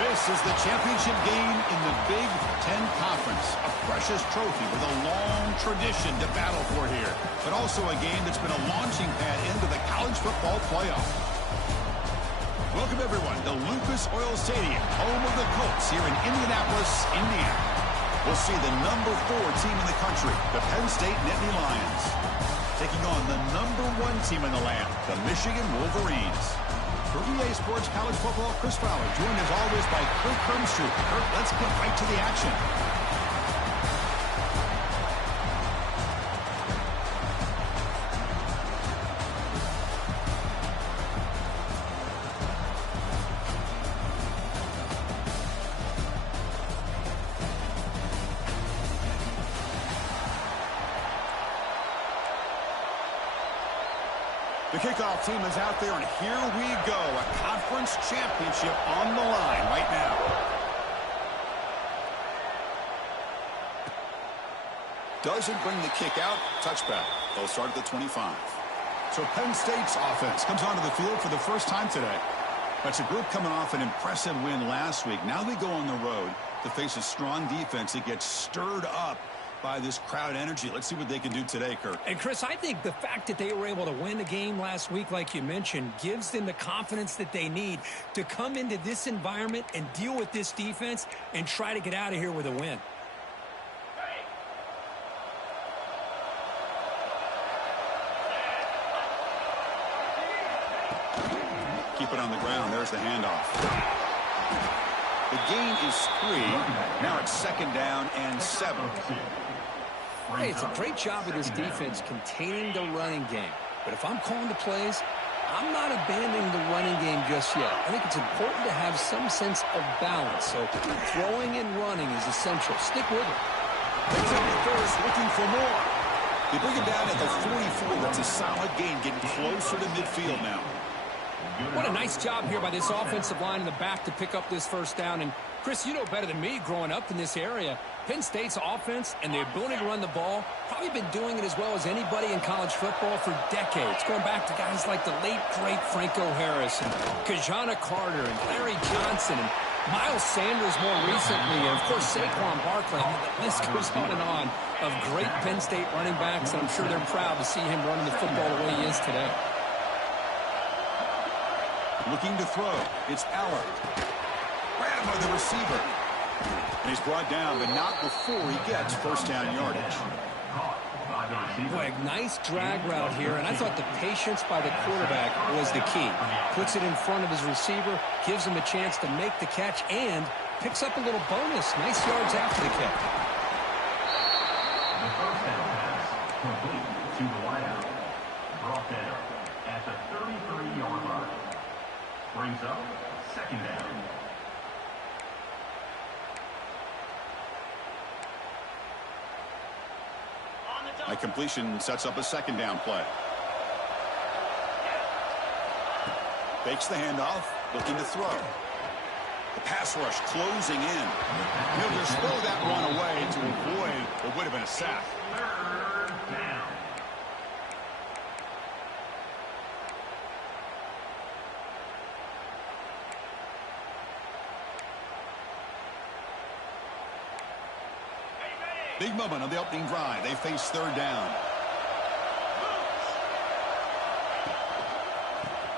This is the championship game in the Big Ten Conference. A precious trophy with a long tradition to battle for here. But also a game that's been a launching pad into the college football playoff. Welcome, everyone, to Lucas Oil Stadium, home of the Colts here in Indianapolis, Indiana. We'll see the number 4 team in the country, the Penn State Nittany Lions, taking on the number 1 team in the land, the Michigan Wolverines. For EA Sports College Football, Chris Fowler, joined as always by Kirk Hermstrup. Kirk, let's get right to the action. The kickoff team is out there, and here we go. A conference championship on the line right now. Doesn't bring the kick out. Touchback. They'll start at the 25. So Penn State's offense comes onto the field for the first time today. That's a group coming off an impressive win last week. Now they go on the road to face a strong defense that gets stirred up by this crowd energy. Let's see what they can do today, Kirk. And, Chris, I think the fact that they were able to win the game last week, like you mentioned, gives them the confidence that they need to come into this environment and deal with this defense and try to get out of here with a win. Keep it on the ground. There's the handoff. The gain is 3. Now it's 2nd down and 7. Hey, it's a great job of this defense containing the running game. But if I'm calling the plays, I'm not abandoning the running game just yet. I think it's important to have some sense of balance. So throwing and running is essential. Stick with it. Takes it first, looking for more. They bring it down at the 44. That's a solid gain, getting closer to midfield now. What a nice job here by this offensive line in the back to pick up this first down. And, Chris, you know better than me growing up in this area, Penn State's offense and the ability to run the ball, probably been doing it as well as anybody in college football for decades, going back to guys like the late, great Franco Harris and Kajana Carter and Larry Johnson and Miles Sanders more recently, and, of course, Saquon Barkley. I mean, the list goes on of great Penn State running backs, and I'm sure they're proud to see him running the football the way he is today. Looking to throw. It's Allard. Grabbed by the receiver. And he's brought down, but not before he gets first down yardage. Boy, a nice drag route here, and I thought the patience by the quarterback was the key. Puts it in front of his receiver, gives him a chance to make the catch, and picks up a little bonus. Nice yards after the catch. The first down pass complete to the wideout. Brought down at the 33-yard line. Brings up 2nd down. A completion sets up a 2nd down play. Fakes the handoff, looking to throw. The pass rush closing in. He'll just throw that one away to avoid what would have been a sack. 3rd down. Big moment on the opening drive. They face 3rd down.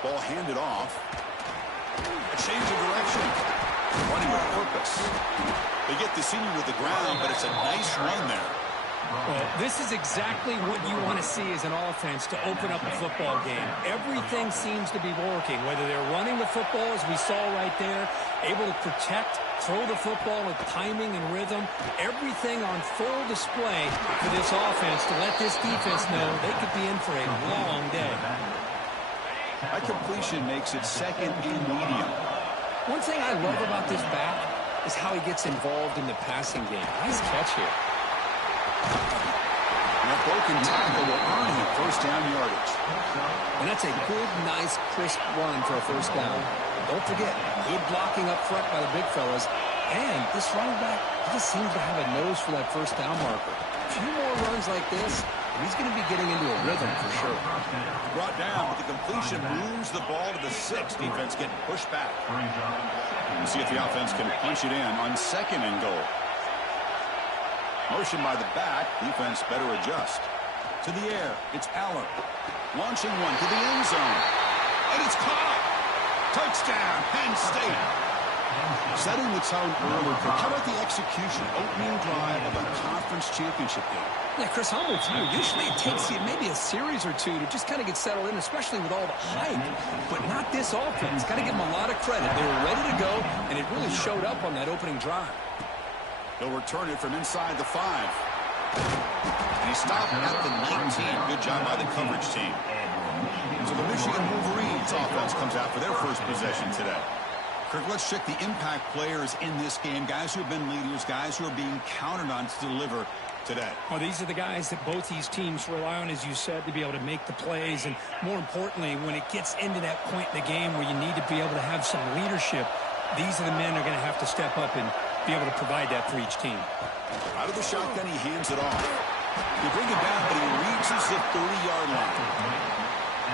Ball handed off. A change of direction. Running with purpose. They get the senior to the ground, but it's a nice run there. Well, this is exactly what you want to see as an offense to open up a football game. Everything seems to be working, whether they're running the football, as we saw right there, able to protect, throw the football with timing and rhythm, everything on full display for this offense to let this defense know they could be in for a long day. That completion makes it 2nd and medium. One thing I love about this back is how he gets involved in the passing game. Nice catch here. And a broken tackle will earn him first down yardage. And that's a good, nice, crisp run for a first down. Don't forget, good blocking up front by the big fellas. And this running back, he just seems to have a nose for that first down marker. A few more runs like this, And he's going to be getting into a rhythm for sure. Brought down, but the completion moves the ball to the 6. Defense getting pushed back. We'll see if the offense can punch it in on 2nd and goal. Motion by the back. Defense better adjust. To the air, it's Aller. Launching one to the end zone. And it's caught. Touchdown, Penn State. Setting the tone early. How about the execution? Opening drive of a conference championship game. Yeah, Chris, I'm with you. Usually it takes you maybe a series or two to just kind of get settled in, especially with all the hype. But not this offense. Got to give them a lot of credit. They were ready to go, and it really showed up on that opening drive. They'll return it from inside the 5. And he stopped at the 19. Good job by the coverage team. So the Michigan Wolverines offense comes out for their first possession today. Kirk, let's check the impact players in this game. Guys who have been leaders, guys who are being counted on to deliver today. Well, these are the guys that both these teams rely on, as you said, to be able to make the plays. And more importantly, when it gets into that point in the game where you need to be able to have some leadership, these are the men who are going to have to step up and be able to provide that for each team. Out of the shotgun, he hands it off. They bring it down, but he reaches the 30-yard line.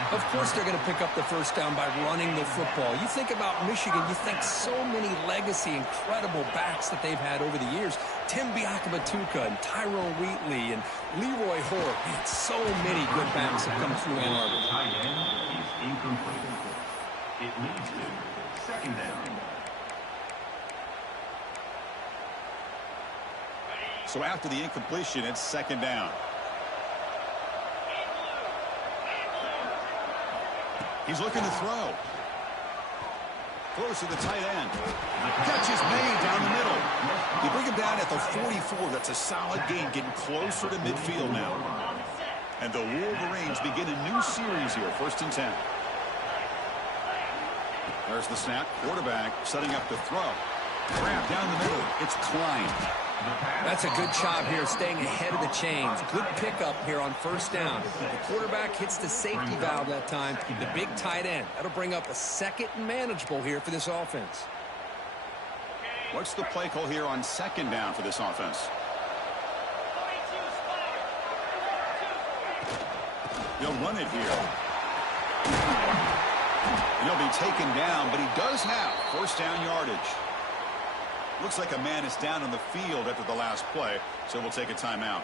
Of course they're going to pick up the first down by running the football. You think about Michigan, you think so many legacy, incredible backs that they've had over the years. Tim Biakabatuka and Tyrone Wheatley and Leroy Hoare. Man, so many good backs have come through Ann Arbor. Tight end is incomplete. It leads to 2nd down. So after the incompletion, it's 2nd down. He's looking to throw. Throws to the tight end. Catch is made down the middle. You bring him down at the 44. That's a solid gain, getting closer to midfield now. And the Wolverines begin a new series here, 1st and 10. There's the snap. Quarterback setting up to throw. Grab down the middle. It's Klein. That's a good job here, staying ahead of the chains. Good pickup here on 1st down. The quarterback hits the safety valve that time. The big tight end. That'll bring up a 2nd and manageable here for this offense. What's the play call here on 2nd down for this offense? They'll run it here. And he'll be taken down, but he does have 1st down yardage. Looks like a man is down on the field after the last play, so we'll take a timeout.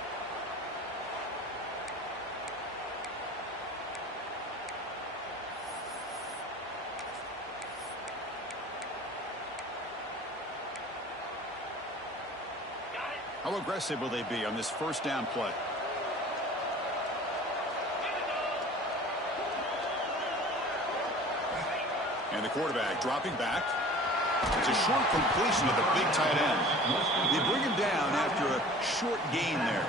How aggressive will they be on this 1st down play? And the quarterback dropping back. It's a short completion of the big tight end. They bring him down after a short gain there.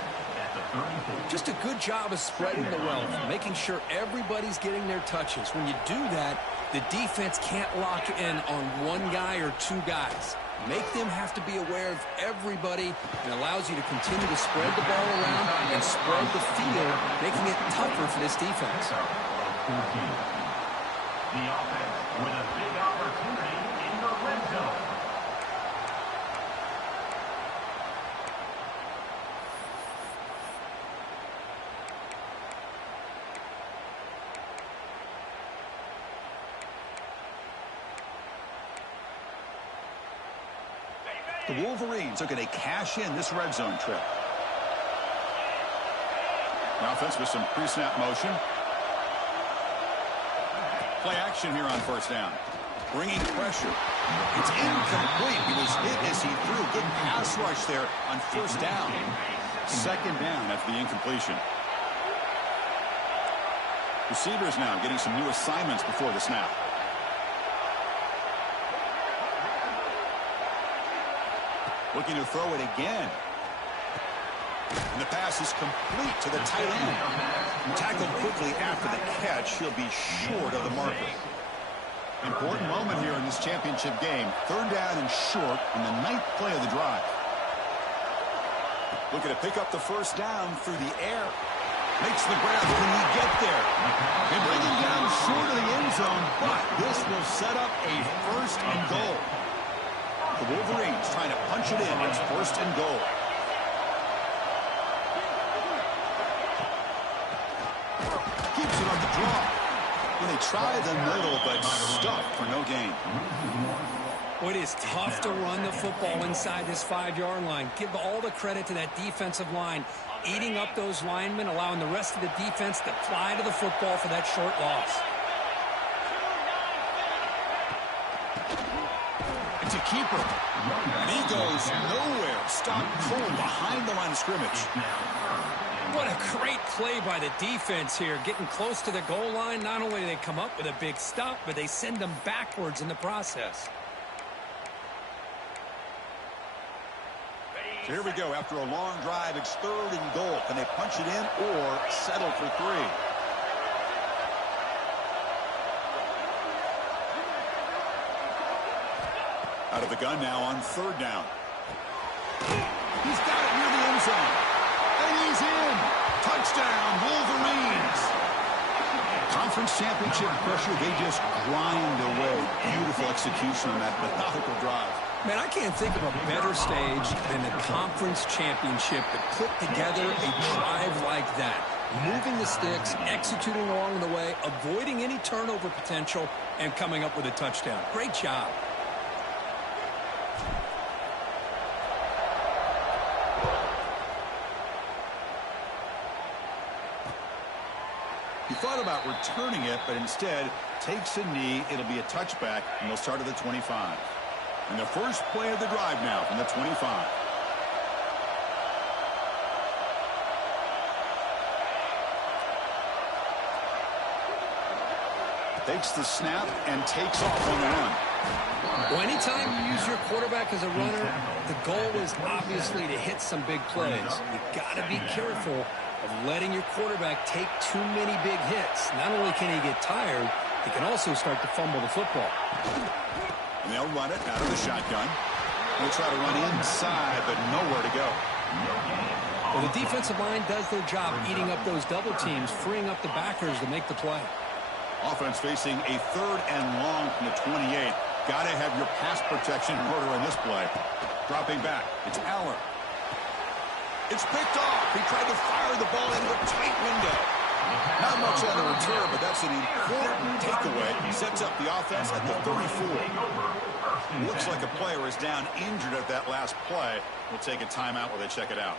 Just a good job of spreading the wealth, making sure everybody's getting their touches. When you do that, the defense can't lock in on one guy or 2 guys. Make them have to be aware of everybody, and allows you to continue to spread the ball around and spread the field, making it tougher for this defense. The offense with a big opportunity in the red zone. The Wolverines are going to cash in this red zone trip. The offense with some pre-snap motion. Play action here on 1st down. Bringing pressure. It's incomplete. He was hit as he threw. Good pass rush there on 1st down. 2nd down after the incompletion. Receivers now getting some new assignments before the snap. Looking to throw it again. And the pass is complete to the tight end. Tackled quickly after the catch. He'll be short of the marker. Important moment here in this championship game. 3rd down and short on the 9th play of the drive. Looking to pick up the 1st down through the air. Makes the grab. Can he get there? They bring him down short of the end zone, but this will set up a 1st and goal. The Wolverines trying to punch it in. It's 1st and goal. keeps it on the draw. Well, they try the middle, but stuffed for no gain. Well, it is tough to run the football inside this 5-yard line. Give all the credit to that defensive line, eating up those linemen, allowing the rest of the defense to fly to the football for that short loss. It's a keeper. And he goes nowhere. Stopped cold behind the line of scrimmage. What a great play by the defense here. Getting close to the goal line, not only do they come up with a big stop, but they send them backwards in the process. So here we go. After a long drive, it's 3rd and goal. Can they punch it in or settle for 3? Out of the gun now on 3rd down. He's got it near the end zone. And he's in. Touchdown, Wolverines. Conference championship pressure, they just grind away. Beautiful execution on that methodical drive. Man, I can't think of a better stage than the conference championship to put together a drive like that. Moving the sticks, executing along the way, avoiding any turnover potential, and coming up with a touchdown. Great job. He thought about returning it, but instead takes a knee. It'll be a touchback, and they'll start at the 25. And the first play of the drive now from the 25. Takes the snap and takes off on the run. Well, anytime you use your quarterback as a runner, the goal is obviously to hit some big plays. You've got to be careful of letting your quarterback take too many big hits. Not only can he get tired, he can also start to fumble the football. And they'll run it out of the shotgun. They'll try to run inside, but nowhere to go. Well, the defensive line does their job eating up those double teams, freeing up the backers to make the play. Offense facing a 3rd and long from the 28. Got to have your pass protection in order in this play. Dropping back. It's Allen. It's picked off. He tried to fire the ball into a tight window. Not much on the return, but that's an important takeaway. Sets up the offense at the 34. Looks like a player is down injured at that last play. We'll take a timeout while they check it out.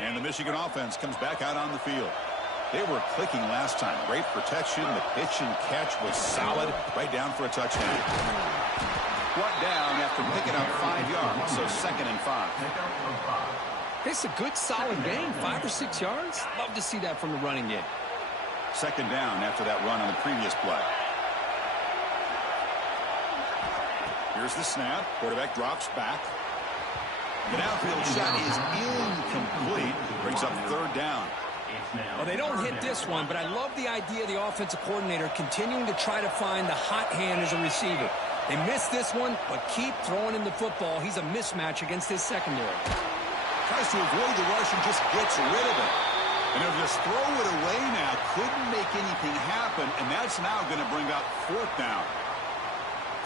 And the Michigan offense comes back out on the field. They were clicking last time. Great protection. The pitch and catch was solid. Right down for a touchdown. Brought down after picking up 5 yards, so 2nd and 5. It's a good, solid gain. 5 or 6 yards. Love to see that from the running game. 2nd down after that run on the previous play. Here's the snap. Quarterback drops back. The downfield shot is incomplete. Brings up 3rd down. Well, they don't hit this one, but I love the idea of the offensive coordinator continuing to try to find the hot hand as a receiver. They missed this one, but keep throwing him the football. He's a mismatch against his secondary. Tries to avoid the rush and just gets rid of it. And they'll just throw it away now. Couldn't make anything happen, and that's now going to bring up 4th down.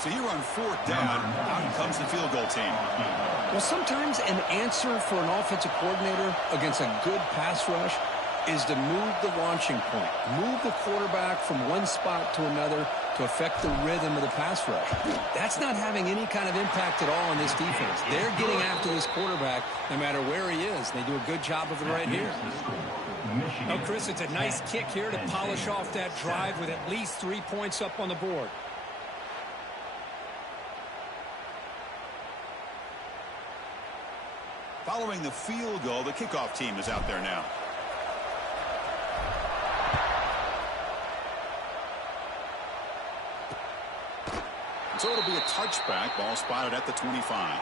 So here on 4th down, out comes the field goal team. Well, sometimes an answer for an offensive coordinator against a good pass rush is to move the launching point, move the quarterback from one spot to another to affect the rhythm of the pass rush. That's not having any kind of impact at all on this defense. They're getting after this quarterback no matter where he is. They do a good job of it right here. Oh, Chris, it's a nice kick here to polish off that drive with at least 3 points up on the board. Following the field goal, the kickoff team is out there now. So it'll be a touchback. Ball spotted at the 25.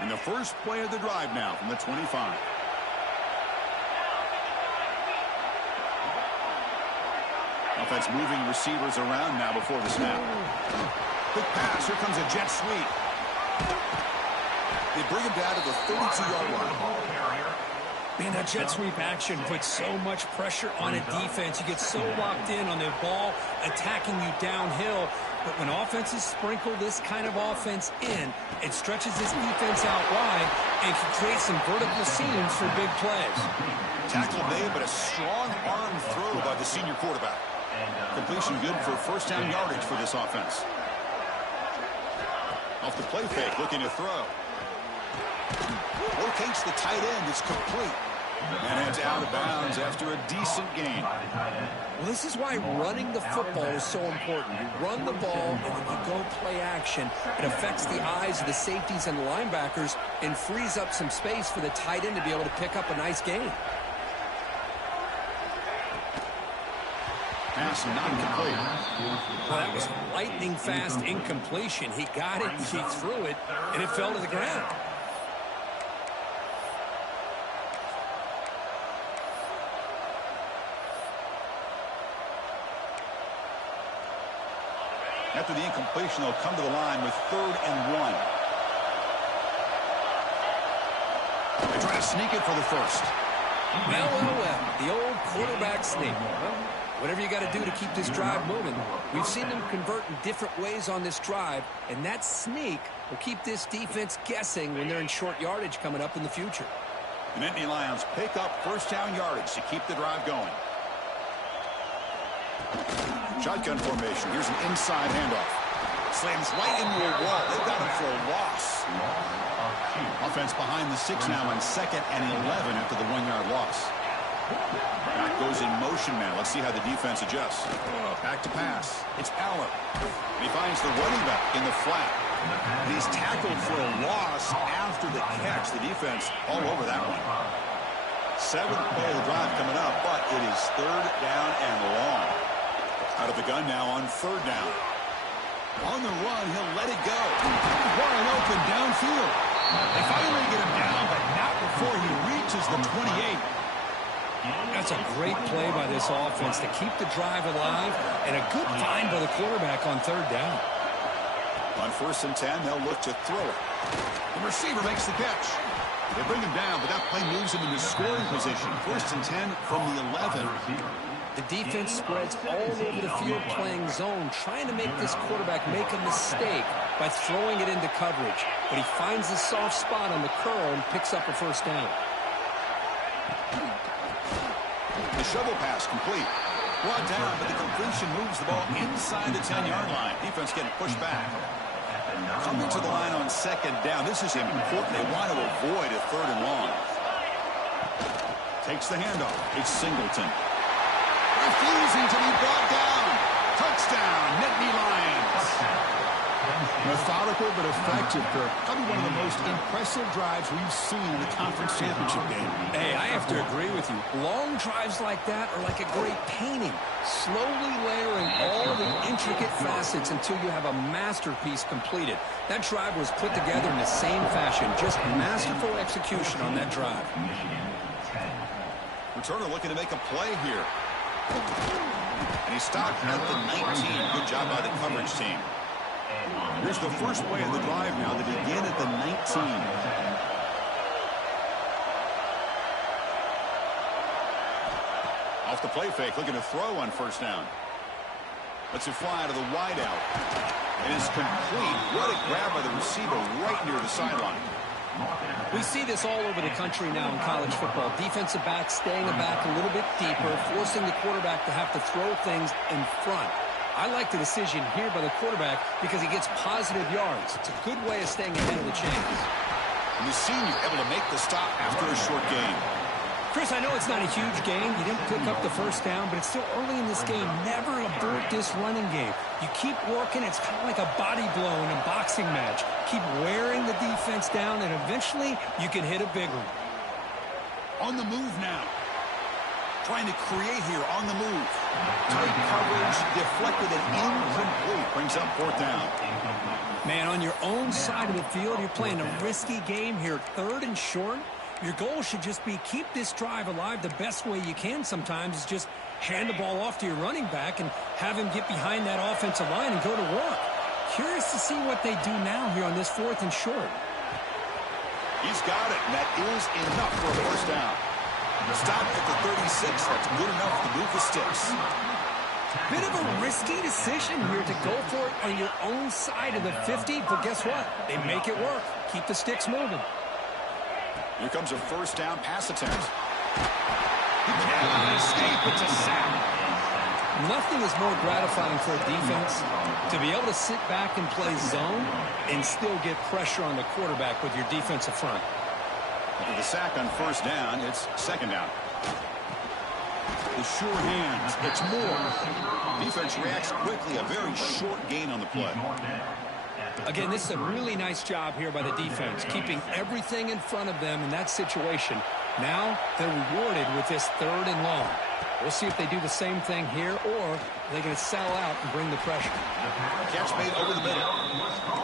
And the first play of the drive now from the 25. Offense moving receivers around now before the snap. Quick pass. Here comes a jet sweep. They bring him down to the 32-yard line. Man, that jet sweep action puts so much pressure on a defense. You get so locked in on the ball attacking you downhill. But when offenses sprinkle this kind of offense in, it stretches this defense out wide and can create some vertical seams for big plays. Tackle made, but a strong arm throw by the senior quarterback. Completion good for first down yardage for this offense. Off the play fake, looking to throw. Locates the tight end. It's complete. And it's out of bounds after a decent gain. Well, this is why running the football is so important. You run the ball, and then you go play action. It affects the eyes of the safeties and the linebackers and frees up some space for the tight end to be able to pick up a nice gain. Pass not complete. Well, that was lightning fast incompletion. He got it, he threw it, and it fell to the ground. After the incompletion, they'll come to the line with 3rd and 1. They try to sneak it for the first. Well. The old quarterback sneak. Well, whatever you got to do to keep this drive moving. We've seen them convert in different ways on this drive, and that sneak will keep this defense guessing when they're in short yardage coming up in the future. The Nittany Lions pick up first down yardage to keep the drive going. Shotgun formation. Here's an inside handoff. Slams right into a wall. They've got him for a loss. Offense behind the 6 now on 2nd and 11 after the 1-yard loss. Back goes in motion now. Let's see how the defense adjusts. Back to pass. It's Aller. And he finds the running back in the flat. And he's tackled for a loss after the catch. The defense all over that one. 7th play of the drive coming up, but it is 3rd down and long. Out of the gun now on 3rd down. On the run, he'll let it go. Wide open downfield. They finally get him down, but not before he reaches the 28. That's a great play by this offense to keep the drive alive, and a good find by the quarterback on 3rd down. On 1st and 10, they'll look to throw it. The receiver makes the catch. They bring him down, but that play moves him into scoring position. 1st and 10 from the 11. The defense spreads all over the field playing zone, trying to make this quarterback make a mistake by throwing it into coverage. But he finds the soft spot on the curl and picks up a first down. The shovel pass complete. Brought down, but the completion moves the ball inside the 10-yard line. Defense getting pushed back. Coming to the line on 2nd down. This is important. They want to avoid a 3rd and long. Takes the handoff. It's Singleton. Refusing to be brought down. Touchdown, Nittany Lions. Methodical but effective, Kirk. Probably one of the most impressive drives we've seen in the conference championship game. Hey, I have to agree with you. Long drives like that are like a great painting. Slowly layering all the intricate facets until you have a masterpiece completed. That drive was put together in the same fashion. Just masterful execution on that drive. Returner looking to make a play here. And he stopped at the 19. Good job by the coverage team. Here's the first play of the drive now. They begin at the 19. Off the play fake, looking to throw on 1st down. Lets it fly to the wideout. And it's complete. What a grab by the receiver right near the sideline. We see this all over the country now in college football. Defensive backs staying back a little bit deeper, forcing the quarterback to have to throw things in front. I like the decision here by the quarterback because he gets positive yards. It's a good way of staying ahead of the chains. And the senior able to make the stop after a short gain. Chris, I know it's not a huge gain. You didn't pick up the first down, but it's still early in this game. Never abort this running game. You keep working. It's kind of like a body blow in a boxing match. Keep wearing the defense down, and eventually you can hit a big one. On the move now. Trying to create here on the move. Tight coverage, deflected and incomplete. Brings up 4th down. Man, on your own side of the field, you're playing a risky game here. 3rd and short. Your goal should just be keep this drive alive the best way you can sometimes is just hand the ball off to your running back and have him get behind that offensive line and go to work. Curious to see what they do now here on this 4th and short. He's got it, and that is enough for a first down. Stop at the 36. That's good enough to move the sticks. Bit of a risky decision here to go for it on your own side of the 50, but guess what? They make it work. Keep the sticks moving. Here comes a first down pass attempt. He cannot escape. It's a sack. Nothing is more gratifying for a defense to be able to sit back and play zone and still get pressure on the quarterback with your defensive front. After the sack on first down, it's second down. The sure hands. It's more. Defense reacts quickly. A very short gain on the play. Again, this is a really nice job here by the defense, keeping everything in front of them in that situation. Now they're rewarded with this 3rd and long. We'll see if they do the same thing here, or they're going to sell out and bring the pressure. Catch made over the middle.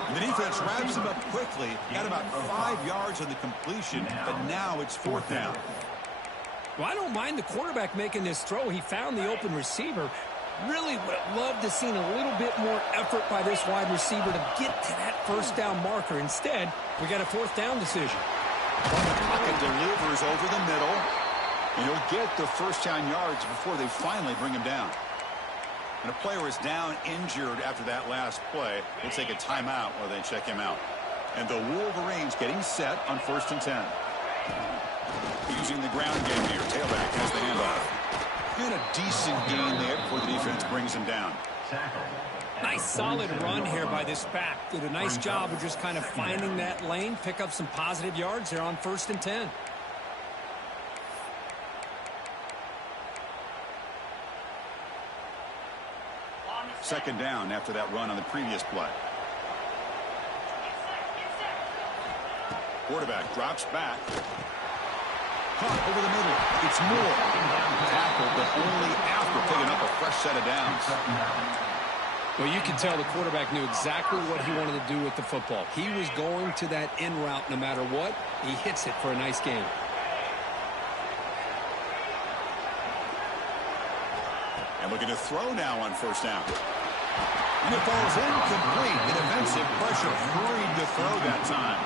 And the defense wraps him up quickly. Got about 5 yards on the completion, but now it's 4th down. Well, I don't mind the quarterback making this throw. He found the open receiver. Really would have loved to seen a little bit more effort by this wide receiver to get to that first down marker. Instead, we got a 4th down decision. Pocket delivers over the middle. And he'll get the first down yards before they finally bring him down. And a player is down injured after that last play. We'll take a timeout while they check him out. And the Wolverines getting set on 1st and 10. Using the ground game here. Tailback has the handoff. And a decent gain there before the defense brings him down. Nice solid run here by this back. Did a nice job of just kind of finding that lane, pick up some positive yards there on 1st and 10. Second down after that run on the previous play. Quarterback drops back. Caught over the middle. It's Moore. Tackled, but only after picking up a fresh set of downs. Well, you can tell the quarterback knew exactly what he wanted to do with the football. He was going to that in route no matter what. He hits it for a nice gain. And looking to throw now on first down. And it falls incomplete. An offensive pressure hurried to throw that time.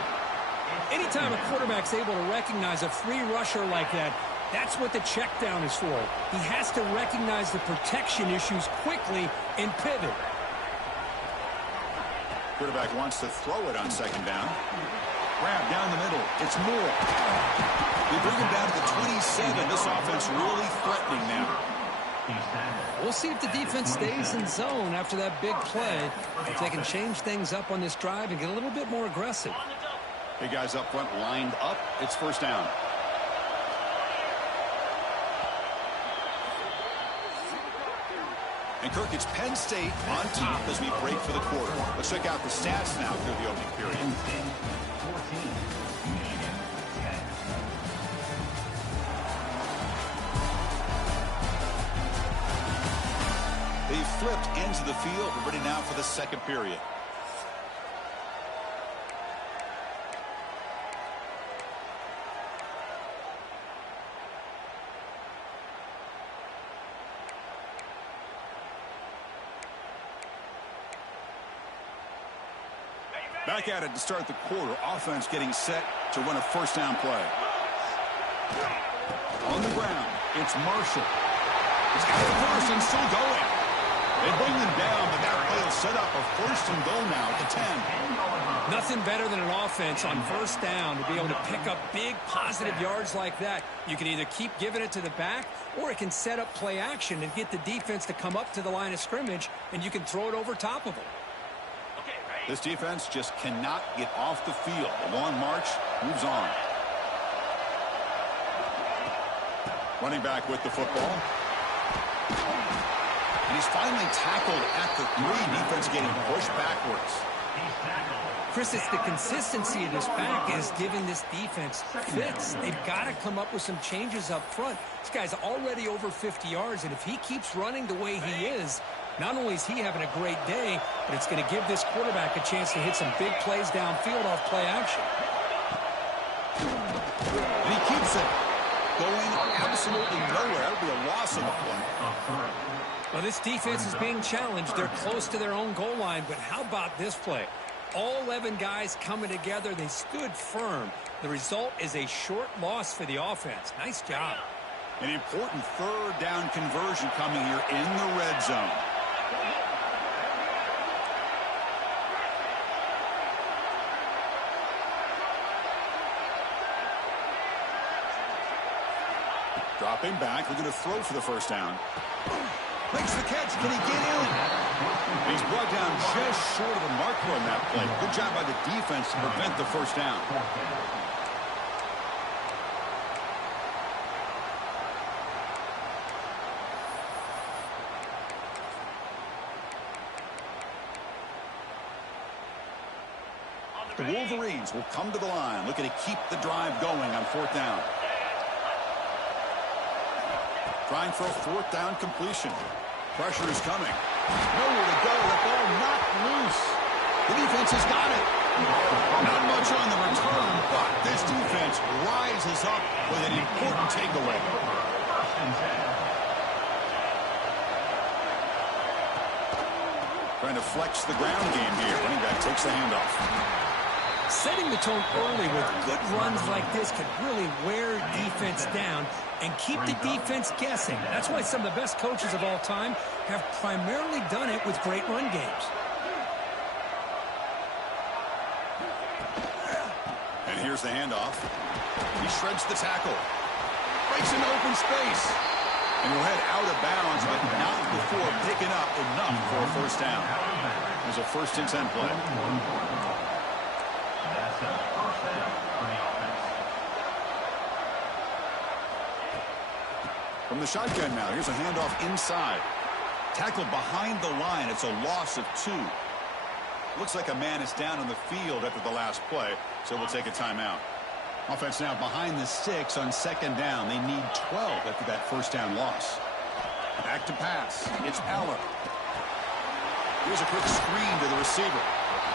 Anytime a quarterback's able to recognize a free rusher like that, that's what the check down is for. He has to recognize the protection issues quickly and pivot. Quarterback wants to throw it on second down. Grab down the middle. It's Moore. We bring him down to the 27. This offense really threatening now. We'll see if the defense stays in zone after that big play. If they can change things up on this drive and get a little bit more aggressive. Big guys up front lined up. It's first down. And Kirk, it's Penn State on top as we break for the quarter. Let's check out the stats now through the opening period. They flipped into the field. We're ready now for the second period. Back at it to start the quarter. Offense getting set to run a first down play. On the ground, it's Marshall. He's got the first and still going. They bring them down, but that play will set up a first and goal now at the 10. Nothing better than an offense on first down to be able to pick up big positive yards like that. You can either keep giving it to the back, or it can set up play action and get the defense to come up to the line of scrimmage, and you can throw it over top of them. This defense just cannot get off the field. The long march moves on. Running back with the football. And he's finally tackled at the 3. Defense getting pushed backwards. Chris, it's the consistency of this back is giving this defense fits. They've got to come up with some changes up front. This guy's already over 50 yards, and if he keeps running the way he is, not only is he having a great day, but it's going to give this quarterback a chance to hit some big plays downfield off play action. And he keeps it going absolutely nowhere. That'll be a loss on the play. Well, this defense is being challenged. They're close to their own goal line, but how about this play? All 11 guys coming together. They stood firm. The result is a short loss for the offense. Nice job. An important third down conversion coming here in the red zone. Dropping back, looking to throw for the first down. Makes the catch. Can he get in? He's brought down just short of the marker on that play. Good job by the defense to prevent the first down. The Wolverines will come to the line, looking to keep the drive going on fourth down. Trying for a fourth down completion. Pressure is coming. Nowhere to go. The ball knocked loose. The defense has got it. Not much on the return, but this defense rises up with an important takeaway. Trying to flex the ground game here. Running back takes the handoff. Setting the tone early with good runs like this can really wear defense down and keep the defense guessing. That's why some of the best coaches of all time have primarily done it with great run games. And here's the handoff. He shreds the tackle. Breaks into open space. And he'll head out of bounds, but not before picking up enough for a first down. There's a 1st and 10 play. That's a first down for the offense. From the shotgun now, here's a handoff inside. Tackled behind the line. It's a loss of 2. Looks like a man is down on the field after the last play, so we'll take a timeout. Offense now behind the 6 on 2nd down. They need 12 after that first down loss. Back to pass. It's Aller. Here's a quick screen to the receiver.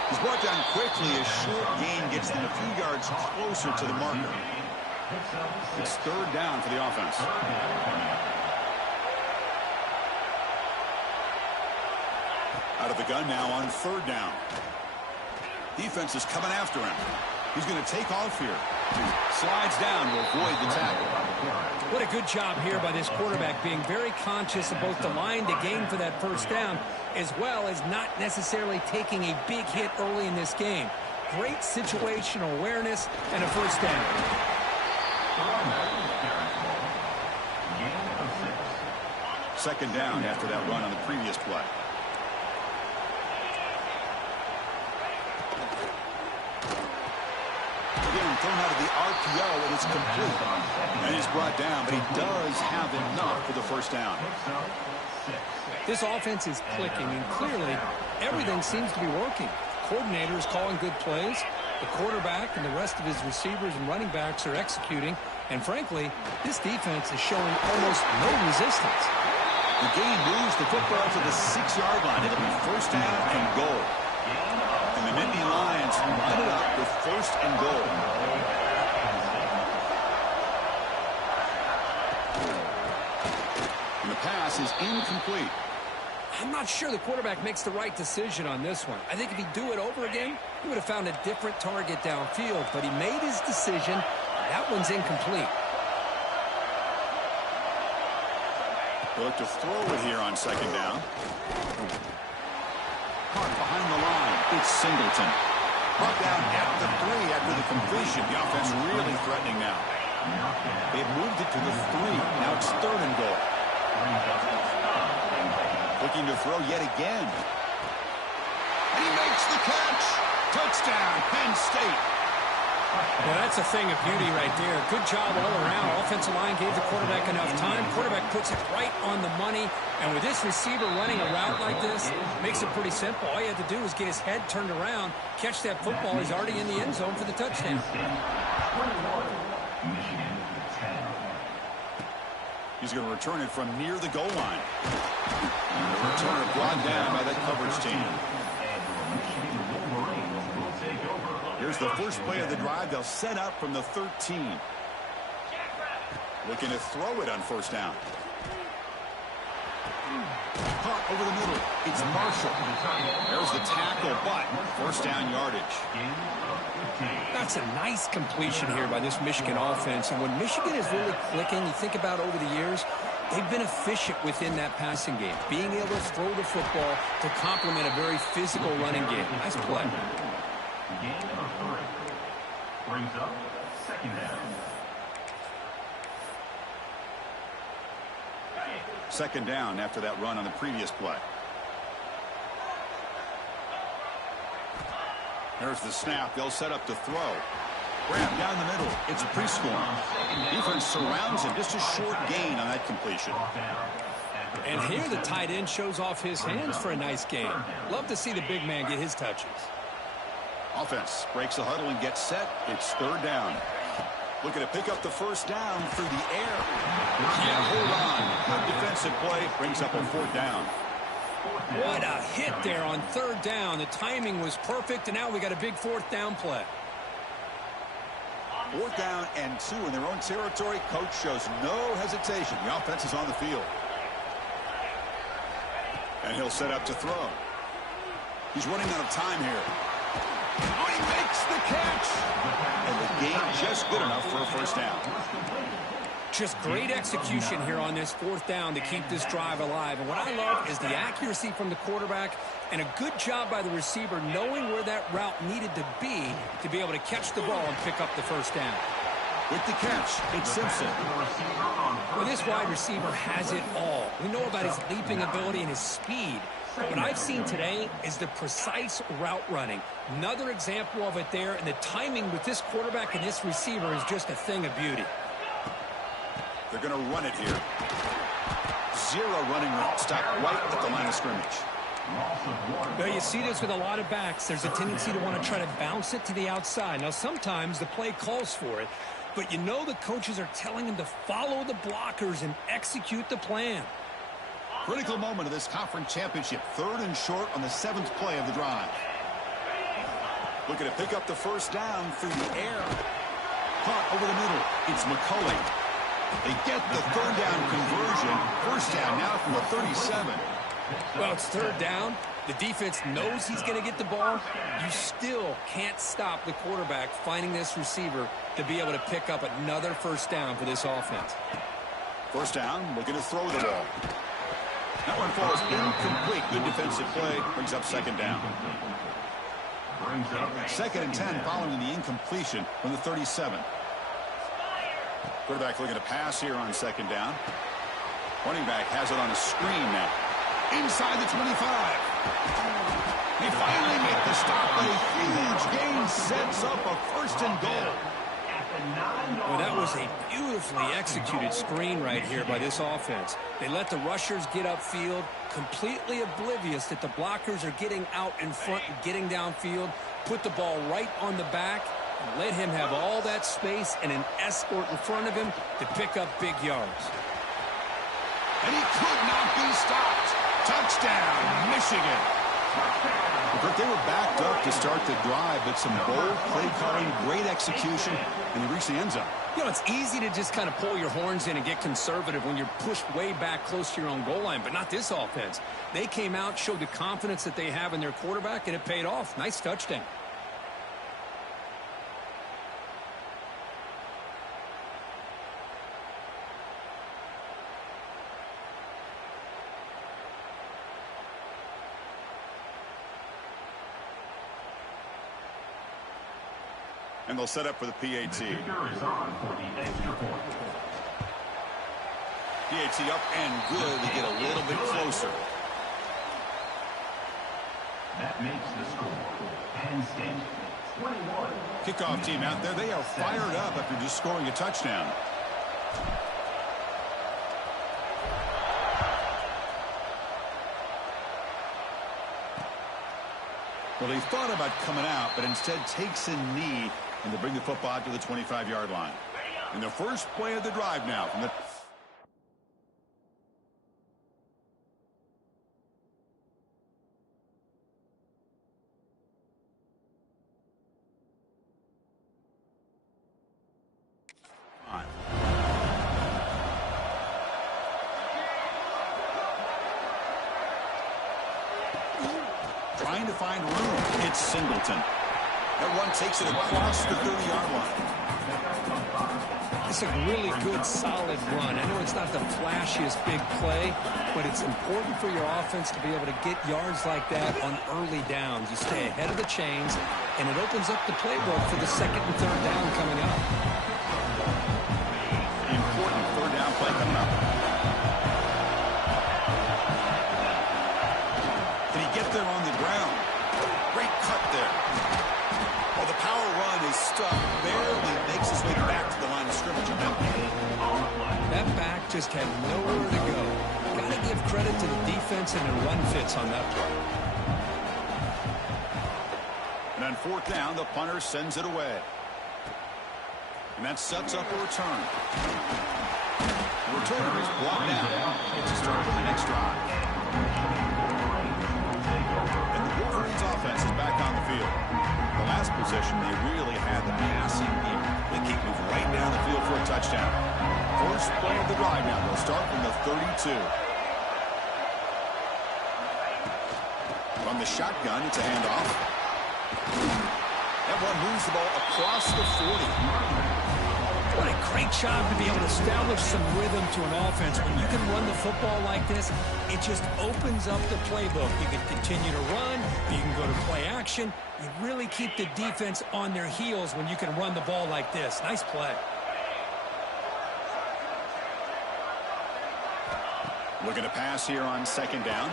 He's brought down quickly. A short gain gets them a few yards closer to the marker. It's 3rd down for the offense. Out of the gun now on 3rd down. Defense is coming after him. He's going to take off here. Slides down to avoid the tackle. What a good job here by this quarterback, being very conscious of both the line to gain for that first down, as well as not necessarily taking a big hit early in this game. Great situational awareness and a first down. 2nd down after that run on the previous play. Again, thrown out of the RPO, and it's complete. And he's brought down, but he does have enough for the first down. This offense is clicking, and clearly everything seems to be working. The coordinator is calling good plays. The quarterback and the rest of his receivers and running backs are executing. And frankly, this defense is showing almost no resistance. The game moves the football to the 6-yard line. It'll be first down and goal. And the Nittany Lions line it up with 1st and goal. And the pass is incomplete. I'm not sure the quarterback makes the right decision on this one. I think if he'd do it over again, he would have found a different target downfield. But he made his decision. That one's incomplete. They'll look to throw it here on 2nd down. Caught behind the line. It's Singleton. Brought down at the 3 after the completion. The offense really threatening now. They've moved it to the 3. Now it's 3rd and goal. Looking to throw yet again. And he makes the catch. Touchdown, Penn State. Well, that's a thing of beauty right there. Good job all around. Offensive line gave the quarterback enough time. Quarterback puts it right on the money. And with this receiver running a route like this, makes it pretty simple. All you had to do was get his head turned around, catch that football. He's already in the end zone for the touchdown. He's going to return it from near the goal line. And the returner brought down by that coverage team. Here's the first play of the drive. They'll set up from the 13. Looking to throw it on 1st down. Caught over the middle. It's Marshall. There's the tackle, but first down yardage. That's a nice completion here by this Michigan offense. And when Michigan is really clicking, you think about over the years, they've been efficient within that passing game, being able to throw the football to complement a very physical running game. Nice play. Gain of 3. Brings up second down. Second down after that run on the previous play. There's the snap. They'll set up to throw. Grab down the middle. It's Prescorn. Defense surrounds him. Just a short gain on that completion. And here the tight end shows off his hands for a nice gain. Love to see the big man get his touches. Offense breaks the huddle and gets set. It's third down. Looking to pick up the first down through the air. Can't hold on. Good defensive play brings up a fourth down. What a hit there on third down. The timing was perfect, and now we got a big fourth down play. Fourth down and 2 in their own territory. Coach shows no hesitation. The offense is on the field. And he'll set up to throw. He's running out of time here. Oh, he makes the catch. And the gain just good enough for a first down. Just great execution here on this fourth down to keep this drive alive. And what I love is the accuracy from the quarterback and a good job by the receiver knowing where that route needed to be able to catch the ball and pick up the first down. With the catch, it's Simpson. Well, this wide receiver has it all. We know about his leaping ability and his speed. What I've seen today is the precise route running. Another example of it there, and the timing with this quarterback and this receiver is just a thing of beauty. They're going to run it here. 0 running room. Stop right at the line of scrimmage. Well, you see this with a lot of backs. There's a tendency to want to try to bounce it to the outside. Now, sometimes the play calls for it, but you know the coaches are telling them to follow the blockers and execute the plan. Critical moment of this conference championship. 3rd and short on the 7th play of the drive. Looking to pick up the first down through the air. Caught over the middle. It's McCulley. They get the third down conversion. First down now from the 37. Well, it's third down. The defense knows he's going to get the ball. You still can't stop the quarterback finding this receiver to be able to pick up another first down for this offense. First down, looking to throw the ball. That one falls incomplete. Good defensive play. Brings up second down. Second and 10 following the incompletion from the 37. Quarterback looking to pass here on second down. Running back has it on a screen now. Inside the 25. They finally make the stop, but a huge gain sets up a first and goal. Well, that was a beautifully executed screen right here by this offense. They let the rushers get upfield, completely oblivious that the blockers are getting out in front and getting downfield, put the ball right on the back, and let him have all that space and an escort in front of him to pick up big yards. And he could not be stopped. Touchdown, Michigan. But they were backed up to start the drive, but some bold play calling, great execution, and he reached the end zone. You know, it's easy to just kind of pull your horns in and get conservative when you're pushed way back close to your own goal line, but not this offense. They came out, showed the confidence that they have in their quarterback, and it paid off. Nice touchdown. And they'll set up for the PAT. PAT up and good. They get a little bit closer. That makes the score Penn State 21. Kickoff team out there. They are fired up after just scoring a touchdown. Well, he thought about coming out, but instead takes a knee and they bring the football out to the 25-yard line. And the first play of the drive now from the trying to find room. It's Singleton. That run takes it across the 30-yard line. It's a really good, solid run. I know it's not the flashiest big play, but it's important for your offense to be able to get yards like that on early downs. You stay ahead of the chains, and it opens up the playbook for the second and third down coming up. Important third down play coming up. Can he get there on the ground? Great cut there. Well, the power run is stuck. Barely makes his way back to the line of scrimmage. That back just had nowhere to go. Got to give credit to the defense and their run fits on that play. And on fourth down, the punter sends it away. And that sets up a return. The returner is brought down. It's a start for the next drive. And the Wolverines offense is back on the field. The last possession, they really had the passing game. They keep moving right down the field for a touchdown. First play of the drive now. They'll start from the 32. From the shotgun, it's a handoff. That one moves the ball across the 40. What a great job to be able to establish some rhythm to an offense. When you can run the football like this, it just opens up the playbook. You can continue to run. You can go to play action. You really keep the defense on their heels when you can run the ball like this. Nice play. Looking to pass here on second down.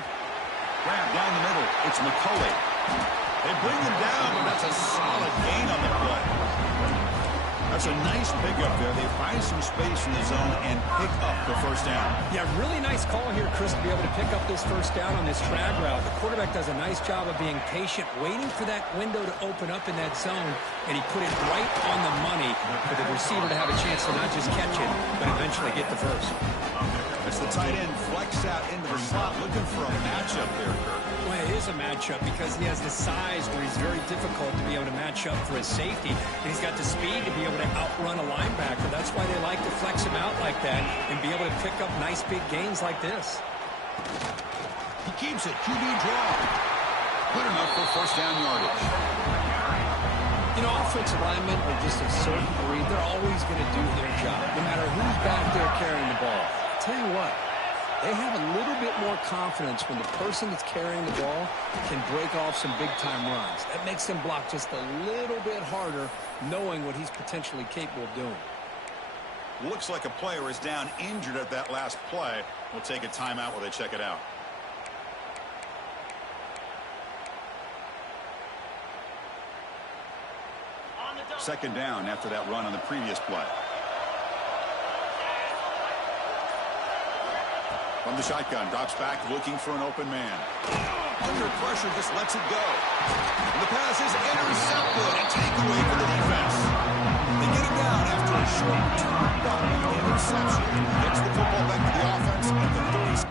Grab down the middle. It's McCulley. They bring him down, but that's a solid gain on the play. That's a nice pickup there. They find some space in the zone and pick up the first down. Yeah, really nice call here, Chris, to be able to pick up this first down on this drag route. The quarterback does a nice job of being patient, waiting for that window to open up in that zone, and he put it right on the money for the receiver to have a chance to not just catch it, but eventually get the first. As the tight end flex out into the slot, looking for a matchup there, Kirk. Well, it is a matchup because he has the size where he's very difficult to be able to match up for his safety. And he's got the speed to be able to outrun a linebacker. That's why they like to flex him out like that and be able to pick up nice big gains like this. He keeps it. QB draw. Good enough for first down yardage. You know, offensive linemen are just a certain breed. They're always going to do their job, no matter who's back there carrying the ball. I'll tell you what. They have a little bit more confidence when the person that's carrying the ball can break off some big-time runs. That makes them block just a little bit harder, knowing what he's potentially capable of doing. Looks like a player is down injured at that last play. We'll take a timeout while they check it out. Second down after that run on the previous play. From the shotgun, drops back, looking for an open man. Under pressure, just lets it go. And the pass is intercepted. A takeaway for the defense. They get it down after a short return, but the interception gets the football back to the offense at the 30.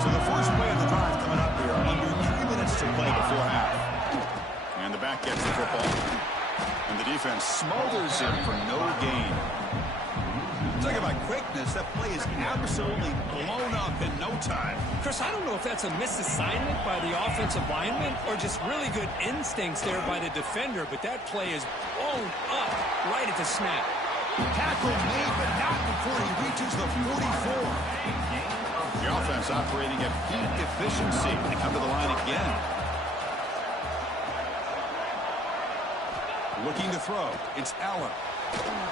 So the first play of the drive coming up here. Under 3 minutes to play before half. And the back gets the football. And the defense smothers him for no gain. Talk about quickness. That play is absolutely blown up in no time. Chris, I don't know if that's a misassignment by the offensive lineman or just really good instincts there by the defender, but that play is blown up right at the snap. Tackle made, but not before he reaches the 44. The offense operating at peak efficiency. They come to the line again. Looking to throw. It's Allen.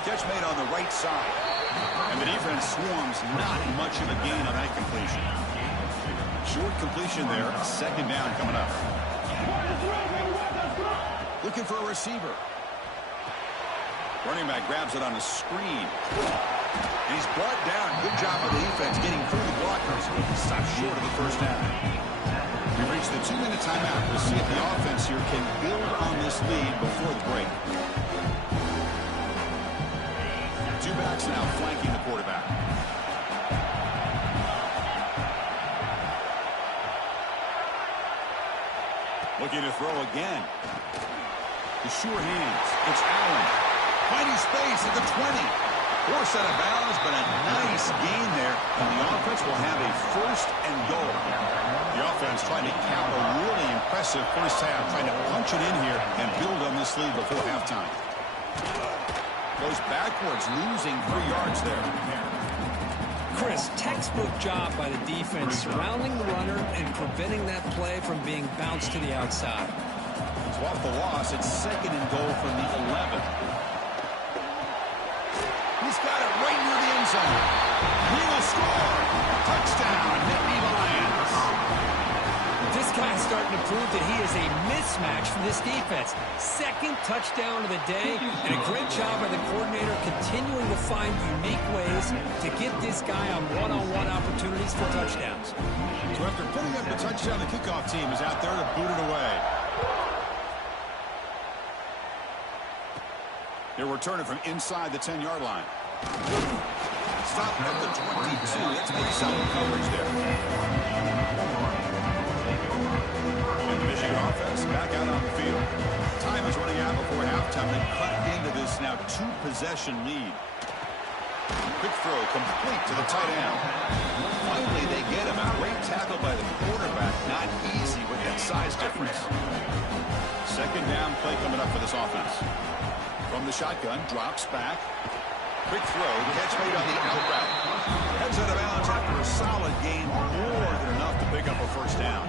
Catch made on the right side. And the defense swarms. Not much of a gain on that completion. Short completion there. Second down coming up. Looking for a receiver. Running back grabs it on a screen. And he's brought down. Good job by the defense getting through the blockers. Stopped short of the first down. We reach the 2-minute timeout. We'll see if the offense here can build on this lead before the break. Two backs now flanking the quarterback. Looking to throw again. The sure hands. It's Allen. Finding space at the 20. Forced out of bounds, but a nice gain there. And the offense will have a first and goal. The offense trying to cap a really impressive first half, trying to punch it in here and build on this lead before halftime. Goes backwards, losing 3 yards there. Chris, textbook job by the defense, surrounding the runner and preventing that play from being bounced to the outside. So off the loss, it's second and goal from the 11. He's got it right near the end zone. He will score. Touchdown, Nittany Lions. This guy's starting to prove that he is a mismatch for this defense. Second touchdown of the day, and a great job by the coordinator continuing to find unique ways to get this guy on one-on-one opportunities for touchdowns. So after putting up the touchdown, the kickoff team is out there to boot it away. They're returning from inside the 10-yard line. Stop at the 22. That's pretty solid coverage there. And the Michigan offense back out on the field. Time is running out before halftime. They cut into this now 2-possession lead. Quick throw complete to the tight end. Finally, they get him. A great tackle by the quarterback. Not easy with that size difference. Second down play coming up for this offense. From the shotgun, drops back. Quick throw, catch made on the out route. Heads out of bounds after a solid gain, more than enough to pick up a first down.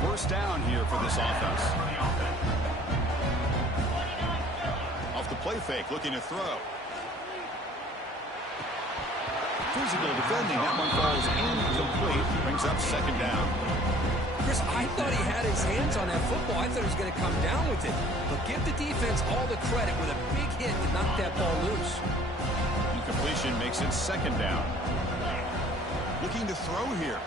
First down here for this offense. Off the play fake, looking to throw. Physical defending, that one falls incomplete. Brings up second down. Chris, I thought he had his hands on that football. I thought he was going to come down with it. But give the defense all the credit with a big hit to knock that ball loose. Incompletion makes it second down. Looking to throw here.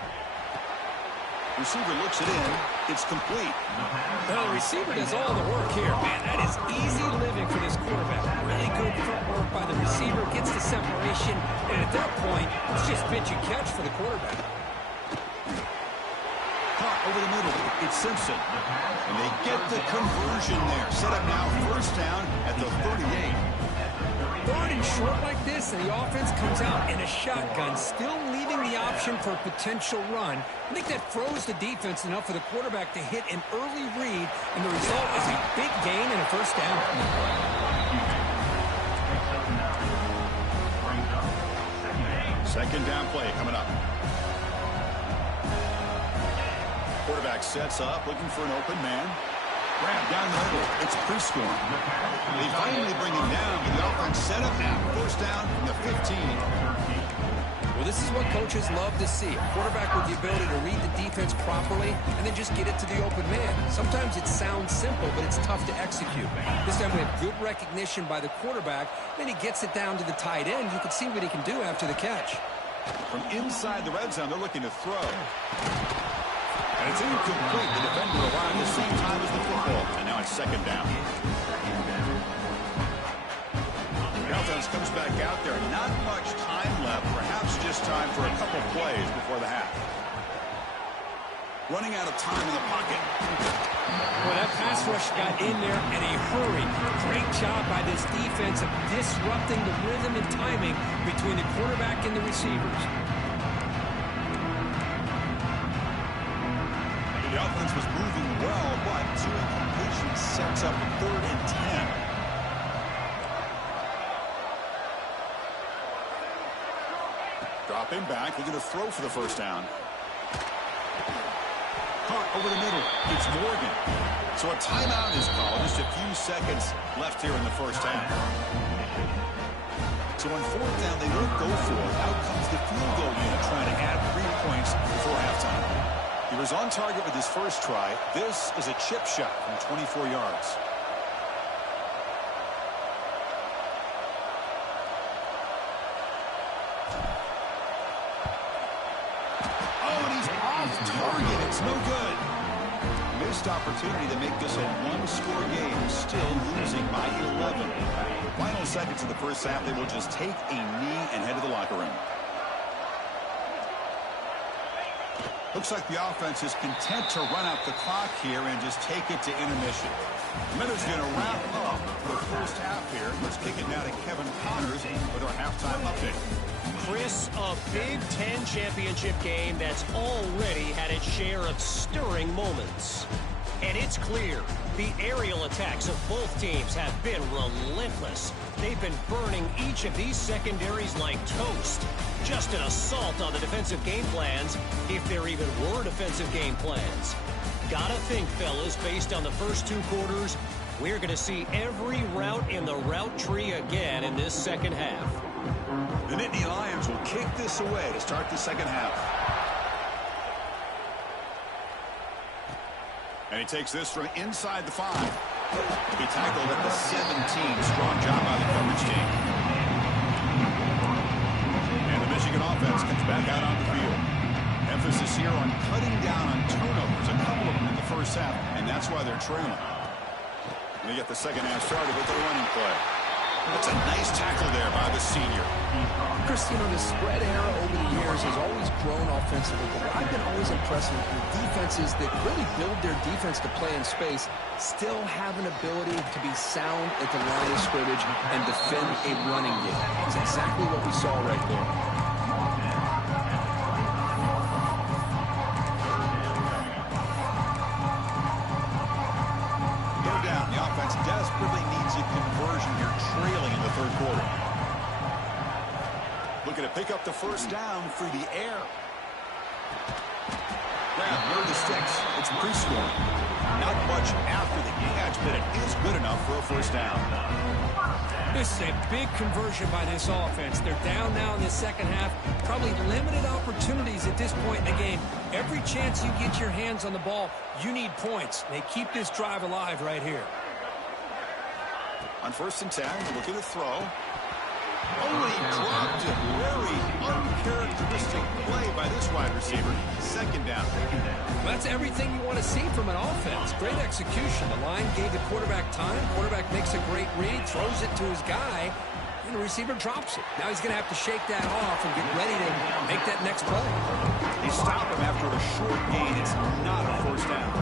Receiver looks it in. It's complete. Well, the receiver does all the work here. Man, that is easy living for this quarterback. Really good footwork by the receiver. Gets the separation. And at that point, it's just pitch and catch for the quarterback. Over the middle, it's Simpson. And they get the conversion there. Set up now first down at the 38. Third and short like this, and the offense comes out in a shotgun, still leaving the option for a potential run. I think that throws the defense enough for the quarterback to hit an early read, and the result is a big gain and a first down. Second down play coming up. Quarterback sets up, looking for an open man. Grab down the middle. It's Prescorn. They finally bring him down, but the offense set up now. First down from the 15. Well, this is what coaches love to see. A quarterback with the ability to read the defense properly and then just get it to the open man. Sometimes it sounds simple, but it's tough to execute. This time we have good recognition by the quarterback. Then he gets it down to the tight end. You can see what he can do after the catch. From inside the red zone, they're looking to throw. And it's incomplete. The defender arrived at the same time as the football. And now it's second down. The offense comes back out there. Not much time left. Perhaps just time for a couple plays before the half. Running out of time in the pocket. Well, that pass rush got in there in a hurry. Great job by this defense of disrupting the rhythm and timing between the quarterback and the receivers. The offense was moving well, but 2 incompletions sets up 3rd and 10. Dropping back, looking to throw for the first down. Caught over the middle. It's Morgan. So a timeout is called. Just a few seconds left here in the first half. So on 4th down, they don't go for it. Out comes the field goal unit trying to add 3 points before halftime. He was on target with his first try. This is a chip shot from 24 yards. Oh, and he's off target. It's no good. Missed opportunity to make this a one-score game. Still losing by 11. Final seconds of the first half, they will just take a knee and head to the locker room. Looks like the offense is content to run out the clock here and just take it to intermission. The minute's going to wrap up the first half here. Let's kick it now to Kevin Connors with our halftime update. Chris, a Big Ten championship game that's already had its share of stirring moments. And it's clear, the aerial attacks of both teams have been relentless. They've been burning each of these secondaries like toast. Just an assault on the defensive game plans, if there even were defensive game plans. Gotta think, fellas, based on the first 2 quarters, we're going to see every route in the route tree again in this second half. The Nittany Lions will kick this away to start the second half. And he takes this from inside the 5. To be tackled at the 17. Strong job by the coverage team. And the Michigan offense comes back out on the field. Emphasis here on cutting down on turnovers, a couple of them in the first half, and that's why they're trailing. And they get the second half started with the running play. That's a nice tackle there by the senior. Chris, you know, the spread era over the years has always grown offensively, but what I've been always impressed with defenses that really build their defense to play in space still have an ability to be sound at the line of scrimmage and defend a running game. It's exactly what we saw right there. Desperately needs a conversion here, trailing in the third quarter. Looking to pick up the first down through the air. Grab near the sticks. It's pre-scoring. Not much after the catch, but it is good enough for a first down. This is a big conversion by this offense. They're down now in the second half. Probably limited opportunities at this point in the game. Every chance you get your hands on the ball, you need points. They keep this drive alive right here. On 1st and 10, looking to throw. Oh, he dropped it. Very uncharacteristic play by this wide receiver. Second down. Well, that's everything you want to see from an offense. Great execution. The line gave the quarterback time. Quarterback makes a great read, throws it to his guy, and the receiver drops it. Now he's going to have to shake that off and get ready to make that next play. They stop him after a short gain. It's not a first down.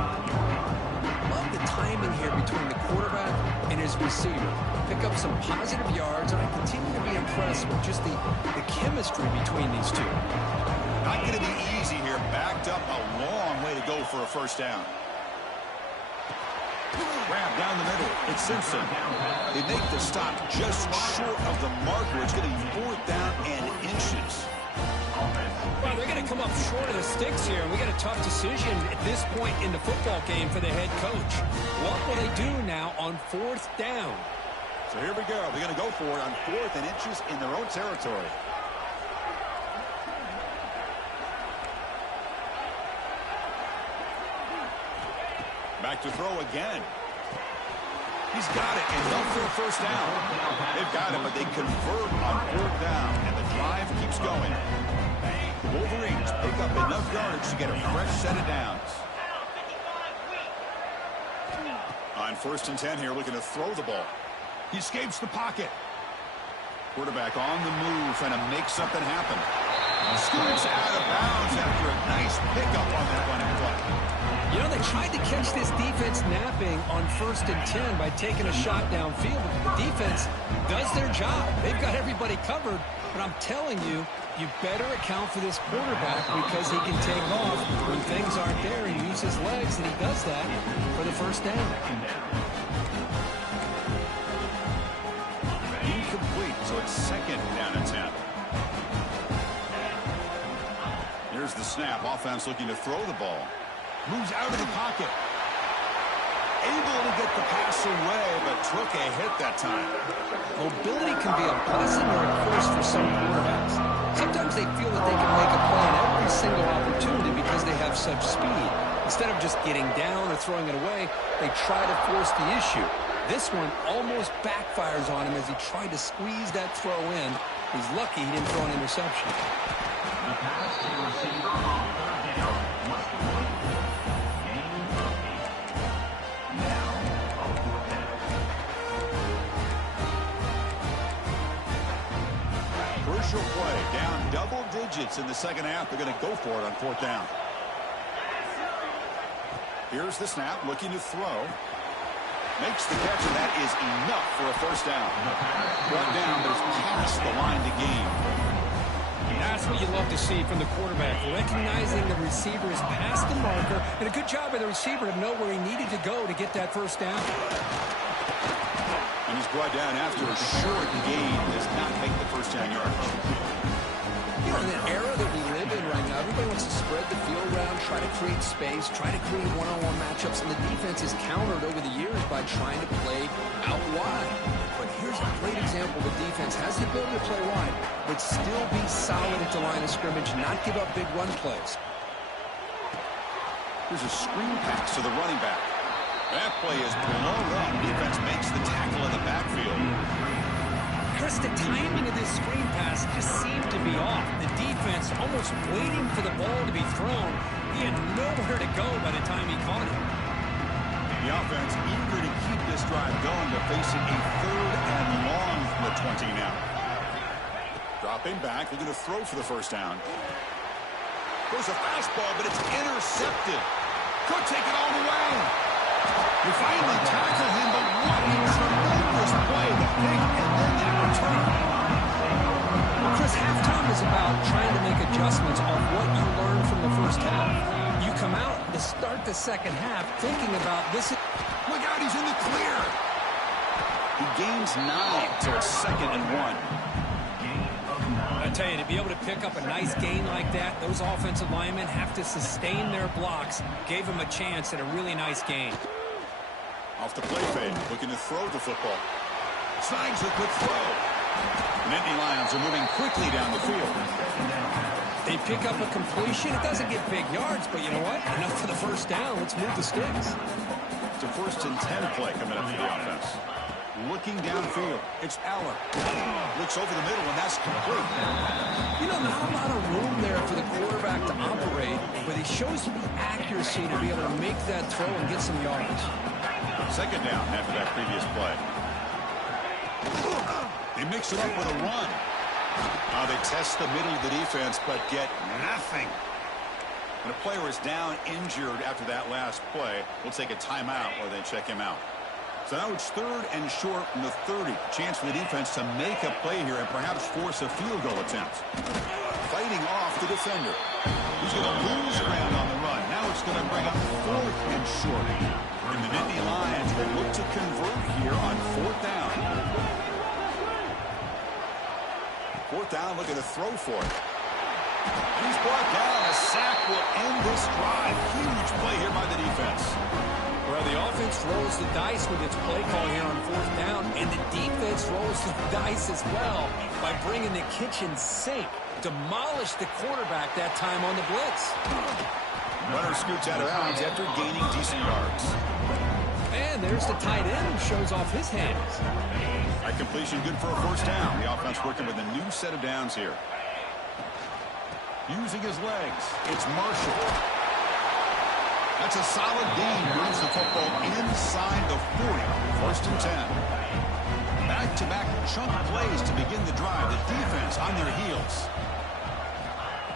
Love the timing here between the quarterback and his receiver. Pick up some positive yards, and I continue to be impressed with just the chemistry between these two. Not going to be easy here. Backed up a long way to go for a first down. Grab down the middle. It's Simpson. They make the stop just short of the marker. It's going to be 4th down and inches. Well, they're going to come up short of the sticks here, and we got a tough decision at this point in the football game for the head coach. What will they do now on 4th down? So here we go. They're going to go for it on 4th and inches in their own territory. Back to throw again. He's got it, and they'll throw first down. They've got him, but they convert on 4th down, and the drive keeps going. The Wolverines pick up enough yardage to get a fresh set of downs. On 1st and 10 here, looking to throw the ball. He escapes the pocket. Quarterback on the move, trying to make something happen. Scoots out of bounds after a nice pickup on that running play. You know, they tried to catch this defense napping on 1st and 10 by taking a shot downfield. The defense does their job. They've got everybody covered. But I'm telling you, you better account for this quarterback because he can take off when things aren't there and use his legs, and he does that for the first down. Incomplete, so it's 2nd down and 10. Here's the snap. Offense looking to throw the ball. Moves out of the pocket. Able to get the pass away, but took a hit that time. Mobility can be a blessing or a curse for some quarterbacks. Sometimes they feel that they can make a play in every single opportunity because they have such speed. Instead of just getting down or throwing it away, they try to force the issue. This one almost backfires on him as he tried to squeeze that throw in. He's lucky he didn't throw an interception. The pass to the receiver on 3rd down must complete. Gain of 8. Now, on 4th down. Crucial play. Down double digits in the second half. They're going to go for it on 4th down. Here's the snap, looking to throw. Makes the catch, and that is enough for a first down. Brought down, but it's past the line to gain. That's what you love to see from the quarterback, recognizing the receiver is past the marker, and a good job by the receiver to know where he needed to go to get that first down. And he's brought down after a short gain. Does not make the first down yardage. You know, in the era that we live in right now, everybody wants to spread the field around, try to create space, try to create one-on-one matchups, and the defense is countered over the years by trying to play out wide. But here's a great example. The defense has the ability to play wide, but still be solid at the line of scrimmage, not give up big run plays. Here's a screen pass to the running back. That play is blown up. Defense makes the tackle in the backfield. Chris, the timing of this screen pass just seemed to be off. The defense almost waiting for the ball to be thrown. He had nowhere to go by the time he caught it. The offense eager to keep this drive going, but facing a 3rd and long from the 20 now. Dropping back, looking to throw for the first down. There's a fastball, but it's intercepted. Could take it all the way. We finally tackle him, but what a tremendous play. The pick and then that return. Well, Chris, halftime is about trying to make adjustments on what you learned from the first half. You come out to start the second half thinking about this. Look out, he's in the clear. He gains 9, so it's 2nd and 1. I tell you, to be able to pick up a nice gain like that, those offensive linemen have to sustain their blocks. Gave him a chance at a really nice gain. Off the play fake, looking to throw the football. Snags a quick throw. The Nittany Lions are moving quickly down the field. They pick up a completion. It doesn't get big yards, but you know what? Enough for the first down. Let's move the sticks. It's a 1st and 10 play coming up for the offense. Looking downfield. It's Aller. Looks over the middle, and that's complete. You know, not a lot of room there for the quarterback to operate, but he shows the accuracy to be able to make that throw and get some yards. 2nd down after that previous play. They mix it up with a run. They test the middle of the defense, but get nothing. When a player is down injured after that last play, we'll take a timeout while they check him out. So now it's 3rd and short from the 30. Chance for the defense to make a play here and perhaps force a field goal attempt. Fighting off the defender. He's going to lose ground on the run. Now it's going to bring up 4th and short. And the Nittany Lions will look to convert here on 4th down. 4th down, looking to throw for it. And he's brought down. A sack will end this drive. Huge play here by the defense. Well, the offense rolls the dice with its play call here on 4th down, and the defense rolls the dice as well by bringing the kitchen sink. Demolished the quarterback that time on the blitz. Runner scoots out of bounds after gaining decent yards. And there's the tight end who shows off his hands. That completion good for a first down. The offense working with a new set of downs here. Using his legs, it's Marshall. That's a solid gain. Moves the football inside the 40. 1st and 10. Back-to-back chunk plays to begin the drive. The defense on their heels.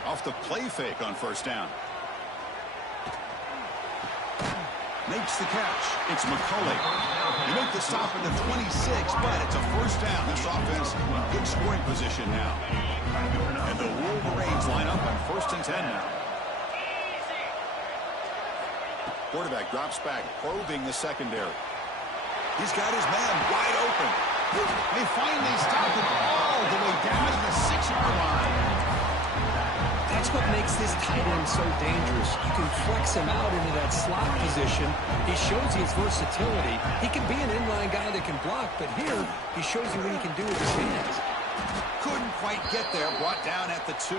Off the play fake on 1st down. Makes the catch. It's McCulley. They make the stop at the 26, but it's a first down. This offense in good scoring position now. And the Wolverines line up on 1st and 10 now. Quarterback drops back, probing the secondary. He's got his man wide open. They finally stop him all the way down to the 6-yard line. That's what makes this tight end so dangerous. You can flex him out into that slot position. He shows his versatility. He can be an inline guy that can block, but here he shows you what he can do with his hands. Couldn't quite get there, brought down at the 2.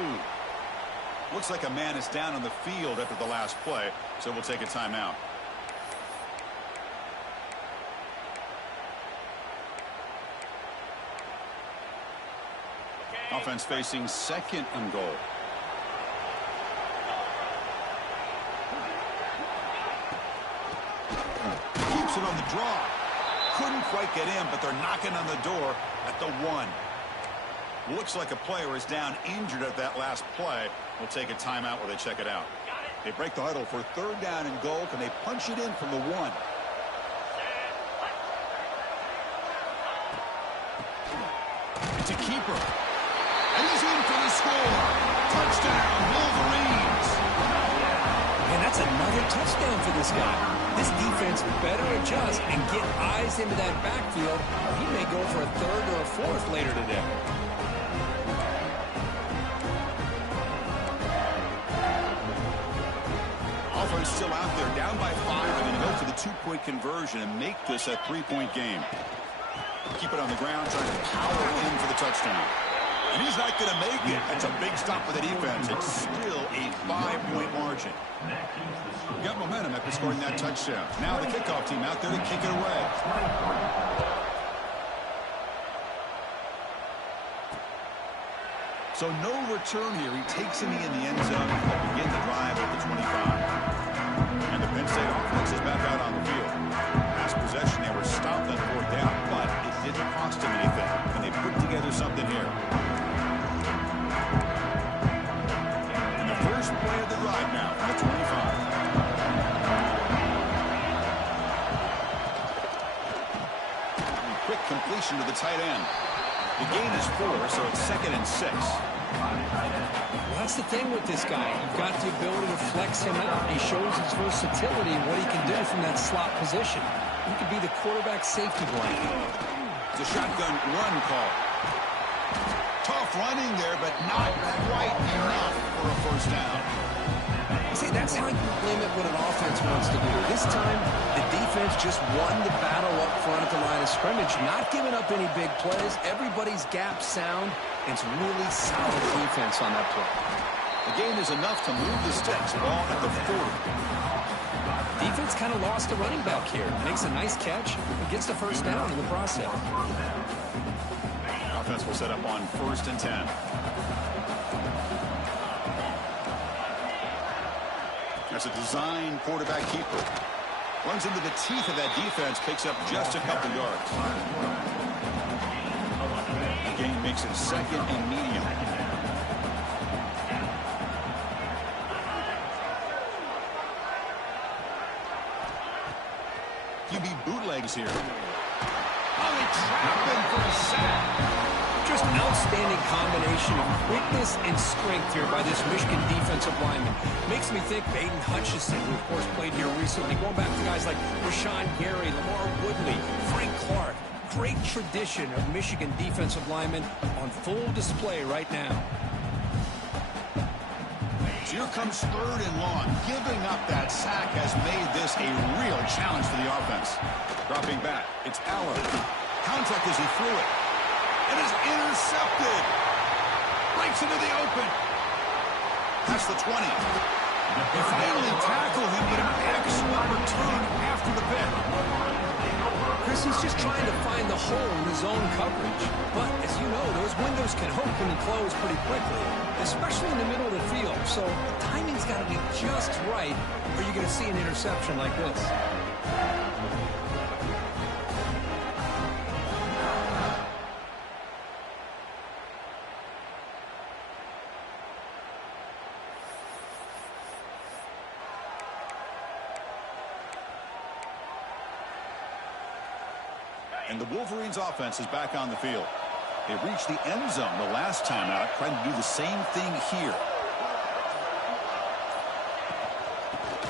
Looks like a man is down on the field after the last play, so we'll take a timeout. Offense facing 2nd and goal. Keeps it on the draw. Couldn't quite get in, but they're knocking on the door at the 1. Looks like a player is down injured at that last play. We'll take a timeout while they check it out. They break the huddle for third down and goal. Can they punch it in from the 1? It's a keeper. And he's in for the score. Touchdown, Wolverines. And that's another touchdown for this guy. This defense better adjust and get eyes into that backfield. He may go for a third or a fourth later today. Offense still out there, down by 5. They're going to go for the 2-point conversion and make this a 3-point game. Keep it on the ground, trying to power in for the touchdown. And he's not going to make it. That's a big stop for the defense. It's still a 5-point margin. Got momentum after scoring that touchdown. Now the kickoff team out there to kick it away. So no return here. He takes him in the end zone to begin the drive at the 25. And the Penn State offense is back out on the field. Last possession, they were stopped on 4th down, but it didn't cost them anything. And they put together something here. And the first play of the drive now from the 25. And quick completion to the tight end. The gain is 4, so it's 2nd and 6. Well, that's the thing with this guy. You've got the ability to flex him out. He shows his versatility and what he can do from that slot position. He could be the quarterback safety blanket. It's a shotgun run call. Tough running there, but not quite enough for a first down. See, that's how you limit what an offense wants to do. This time, the defense just won the battle up front at the line of scrimmage, not giving up any big plays. Everybody's gap sound. It's really solid defense on that play. The gain is enough to move the sticks. Ball at the 40. Defense kind of lost a running back here. Makes a nice catch and gets the first down in the process. Offense will set up on 1st and 10. There's a design quarterback keeper. Runs into the teeth of that defense, picks up just a couple yards. The gain makes it 2nd and medium. QB bootlegs here. Oh, they trap him for a sack. Just an outstanding combination of quickness and strength here by this Michigan defensive lineman. Makes me think Baden Hutchison, who of course played here recently, going back to guys like Rashawn Gary, Lamar Woodley, Frank Clark. Great tradition of Michigan defensive linemen on full display right now. So here comes 3rd and long. Giving up that sack has made this a real challenge for the offense. Dropping back, it's Allen. Contact as he threw it. It is intercepted. Breaks into the open. That's the 20. They finally tackle him with an excellent return after the pick. Chris, he's just trying to find the hole in his own coverage. But, as you know, those windows can open and close pretty quickly, especially in the middle of the field. So, timing's got to be just right, or you're going to see an interception like this. And the Wolverines offense is back on the field. They reached the end zone the last time out, trying to do the same thing here.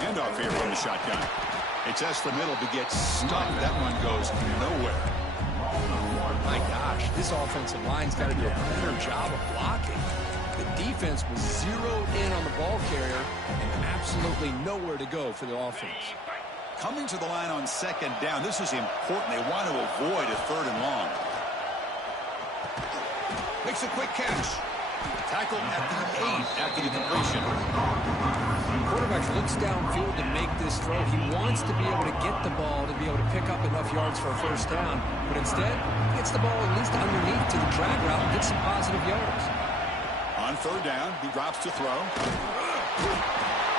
Handoff here from the shotgun. It's S the middle to get stuck. That one goes nowhere. My gosh, this offensive line's got to do a better job of blocking. The defense was zeroed in on the ball carrier and absolutely nowhere to go for the offense. Coming to the line on 2nd down. This is important. They want to avoid a 3rd and long. Makes a quick catch. Tackled at the 8 after the completion. Quarterback looks downfield to make this throw. He wants to be able to get the ball to be able to pick up enough yards for a first down. But instead, he gets the ball at least underneath to the drag route and gets some positive yards. On 3rd down, he drops to throw.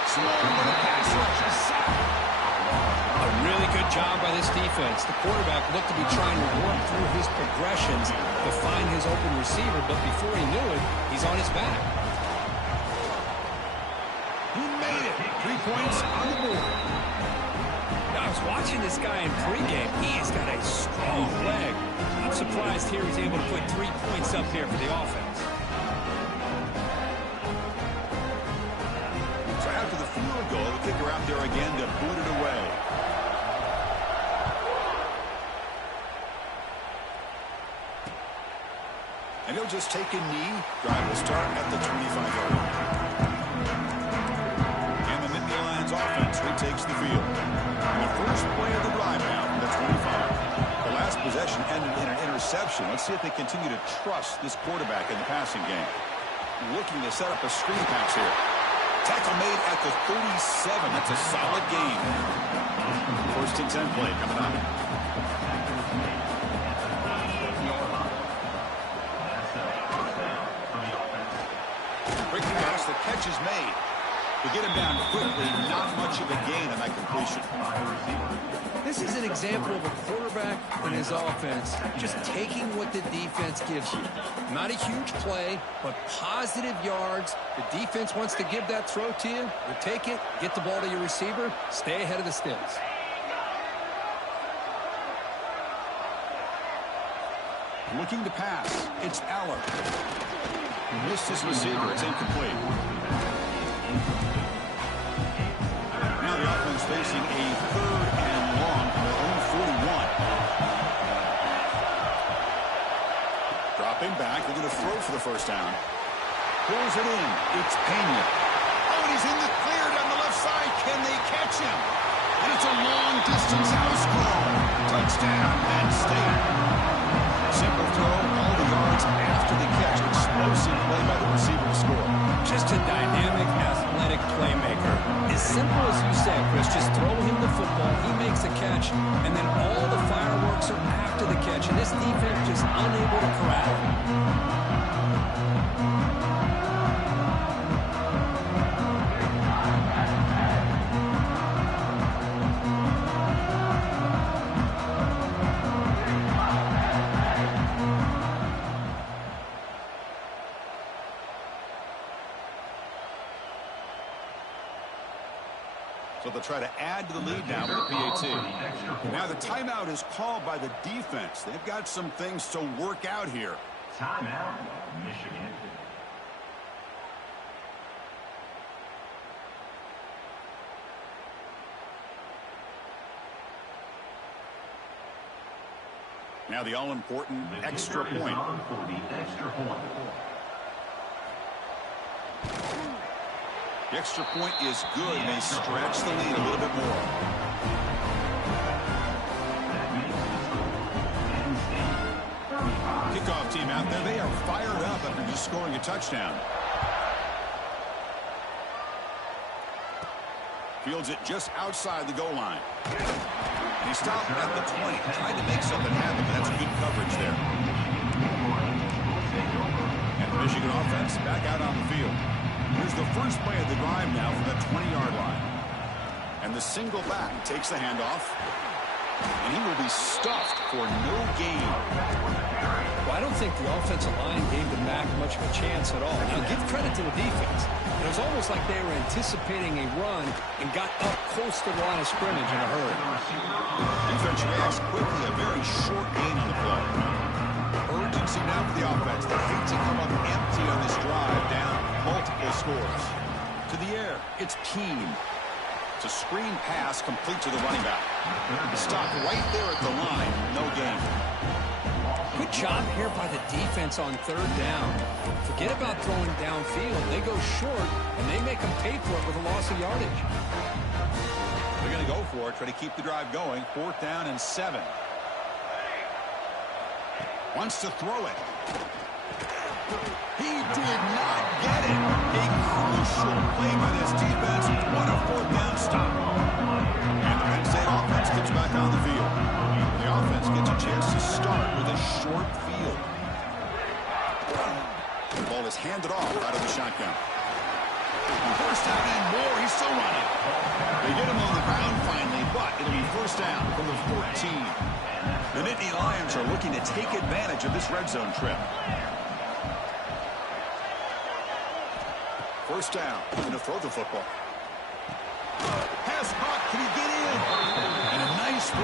Small with a pass rush. A sack. A really good job by this defense. The quarterback looked to be trying to work through his progressions to find his open receiver, but before he knew it, he's on his back. He made it. 3 points on the board. I was watching this guy in pregame. He has got a strong leg. I'm surprised here he's able to put 3 points up here for the offense. So after the field goal, the kicker out there again to boot it away. And he'll just take a knee. Drive will start at the 25-yard line. And the Nittany Lions offense retakes the field. And the first play of the drive now from the 25. The last possession ended in an interception. Let's see if they continue to trust this quarterback in the passing game. Looking to set up a screen pass here. Tackle made at the 37. That's a solid gain. First and 10 play coming up. Breaking pass, the catch is made. To get him down quickly, not much of a gain on that completion. This is an example of a quarterback and his offense just taking what the defense gives you. Not a huge play, but positive yards. The defense wants to give that throw to you. You take it, get the ball to your receiver, stay ahead of the sticks. Looking to pass. It's Aller. He missed his receiver. It's incomplete. Now the offense facing a 3rd and long from their own 41. Dropping back. They're going to throw for the first down. Pulls it in. It's Pena. Oh, and he's in the clear down the left side. Can they catch him? And it's a long-distance house call. Touchdown, Penn State. Simple throw, all the yards after the catch. Explosive play by the receiver to score. Just a dynamic, athletic playmaker. As simple as you said, Chris, just throw him the football, he makes a catch, and then all the fireworks are after the catch, and this defense just unable to corral him. So they'll try to add to the lead now with the PAT. Now the timeout is called by the defense. They've got some things to work out here. Timeout, Michigan. Now the all-important extra point. For the extra point. The extra point is good, and they stretch the lead a little bit more. Kickoff team out there, they are fired up after just scoring a touchdown. Fields it just outside the goal line. And he stopped at the 20, trying to make something happen, but that's good coverage there. And the Michigan offense back out on the field. Here's the first play of the drive now from the 20-yard line. And the single back takes the handoff. And he will be stuffed for no gain. Well, I don't think the offensive line gave the Mac much of a chance at all. Now, give credit to the defense. It was almost like they were anticipating a run and got up close to the line of scrimmage in a hurry. Defense reacts quickly, a very short gain on the play. Urgency now for the offense. They hate to come up empty on this drive, down multiple scores. To the air, it's Keene. It's a screen pass complete to the running back. Stopped right there at the line. No gain. Good job here by the defense on 3rd down. Forget about throwing downfield. They go short, and they make them pay for it with a loss of yardage. They're going to go for it, try to keep the drive going. 4th down and 7. Wants to throw it. He did not get it. A crucial play by this defense. What a 4th down stop. And the Penn State offense gets back on the field. The offense gets a chance to start with a short field. The ball is handed off out of the shotgun. First down and more. He's still running. They get him on the ground finally, but it'll be first down from the 14. The Nittany Lions are looking to take advantage of this red zone trip. First down. Going to throw the football.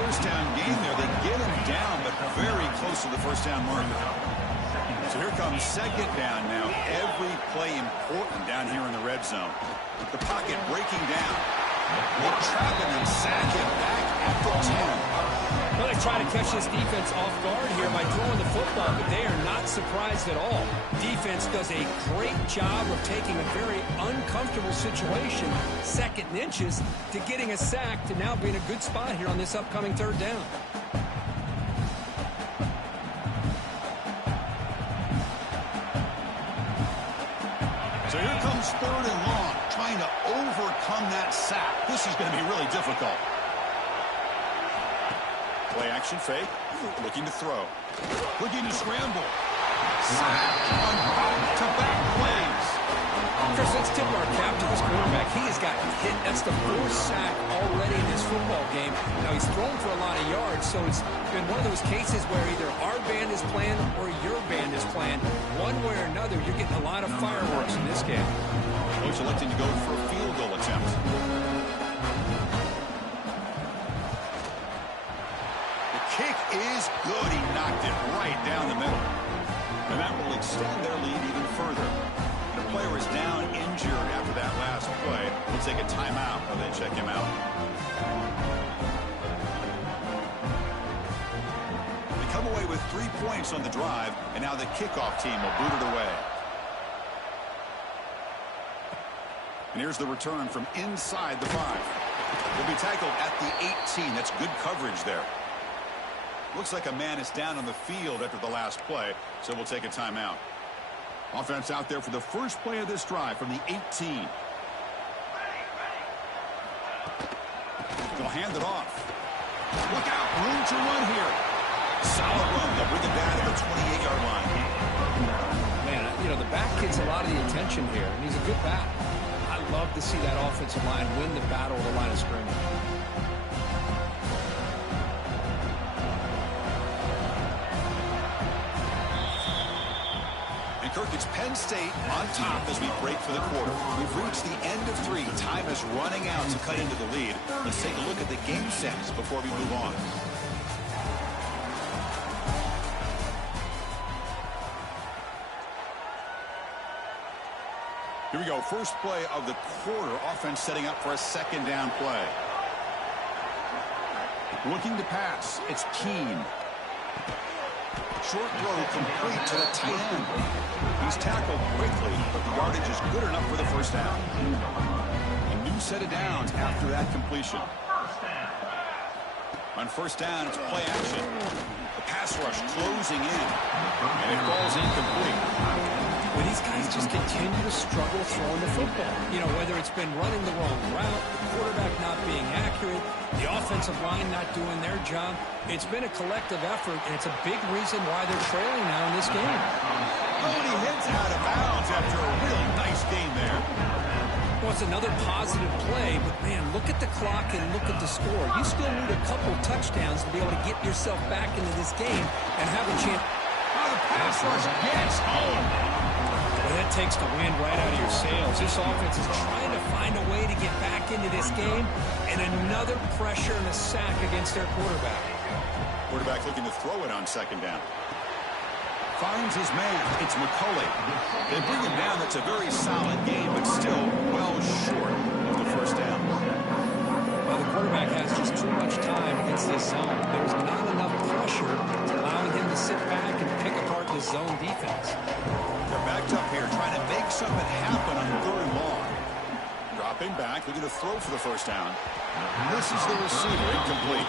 first down gain there. They get him down, but very close to the first down marker. So here comes second down now. Every play important down here in the red zone. The pocket breaking down. They trap him and sack him back at the 10. Well, they try to catch this defense off guard here by throwing the football, but they are not surprised at all. Defense does a great job of taking a very uncomfortable situation, second and inches, to getting a sack to now being a good spot here on this upcoming third down. So here comes third and long, trying to overcome that sack. This is going to be really difficult. Play action fake, looking to throw, looking to scramble. Sack on back-to-back plays. Chris, let's tip our cap to this quarterback. He has gotten hit. That's the fourth sack already in this football game. Now, he's thrown for a lot of yards, so it's been one of those cases where either our band is playing or your band is playing. One way or another, you're getting a lot of fireworks in this game. Coach electing to go for a field goal attempt. The kick is good. He knocked it right down the middle. And that will extend their lead even further. The player is down injured after that last play. We'll take a timeout while they check him out. They come away with 3 points on the drive, and now the kickoff team will boot it away. And here's the return from inside the 5. He'll be tackled at the 18. That's good coverage there. Looks like a man is down on the field after the last play, so we'll take a timeout. Offense out there for the first play of this drive from the 18. They'll hand it off. Look out, room to run here. Solid run. They'll bring it down to the 28-yard line. Man, you know, the back gets a lot of the attention here, and he's a good back. I love to see that offensive line win the battle of the line of scrimmage. Kirk, it's Penn State on top as we break for the quarter. We've reached the end of 3. Time is running out to cut into the lead. Let's take a look at the game sets before we move on. Here we go. First play of the quarter. Offense setting up for a second down play. Looking to pass. It's Keene. Short throw complete to the tight end. He's tackled quickly, but the yardage is good enough for the first down. A new set of downs after that completion. On first down, it's play action. The pass rush closing in, and it falls incomplete. Well, these guys just continue to struggle throwing the football. You know, whether it's been running the wrong route, the quarterback not being accurate, the offensive line not doing their job. It's been a collective effort, and it's a big reason why they're trailing now in this game. Oh, and he hits out of bounds after a really nice game there. Well, it's another positive play, but, man, look at the clock and look at the score. You still need a couple touchdowns to be able to get yourself back into this game and have a chance. Oh, the pass rush gets home. Well, that takes the wind right out of your sails. This offense is trying to find a way to get back into this game, and another pressure and a sack against their quarterback. Quarterback looking to throw it on second down. Finds his man. It's McCulley. They bring him down. That's a very solid game, but still well short of the first down. Well, the quarterback has just too much time against this zone. There's not enough pressure allowing him to sit back and pick apart the zone defense. They're backed up here, trying to make something happen on third and long. Dropping back, looking to throw for the first down. This is the receiver, incomplete.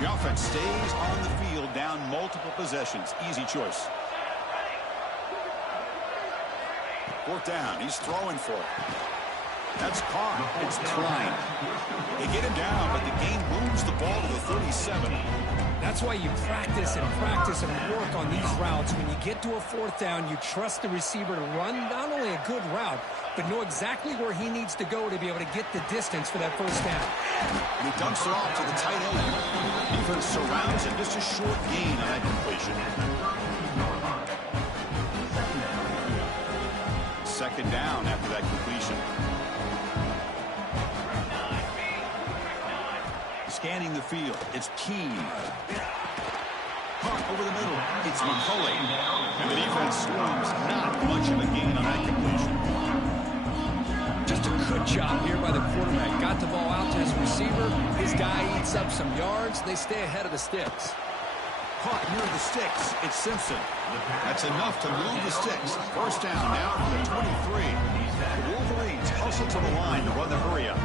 The offense stays on the field, down multiple possessions. Easy choice. Fourth down, he's throwing for it. That's caught. It's Klein. They get him down, but the game moves the ball to the 37. That's why you practice and work on these routes. When you get to a fourth down, you trust the receiver to run not only a good route, but know exactly where he needs to go to be able to get the distance for that first down. And he dumps it off to the tight end. Defense surrounds him. Just a short gain on that completion. second down after that completion. Scanning the field, it's Keene. Caught over the middle, it's McCulley. And the defense swarms, not much of a gain on that completion. Just a good job here by the quarterback. Got the ball out to his receiver. His guy eats up some yards. They stay ahead of the sticks. Caught near the sticks, it's Simpson. That's enough to move the sticks. First down now from the 23. The Wolverines hustle to the line to run the hurry up.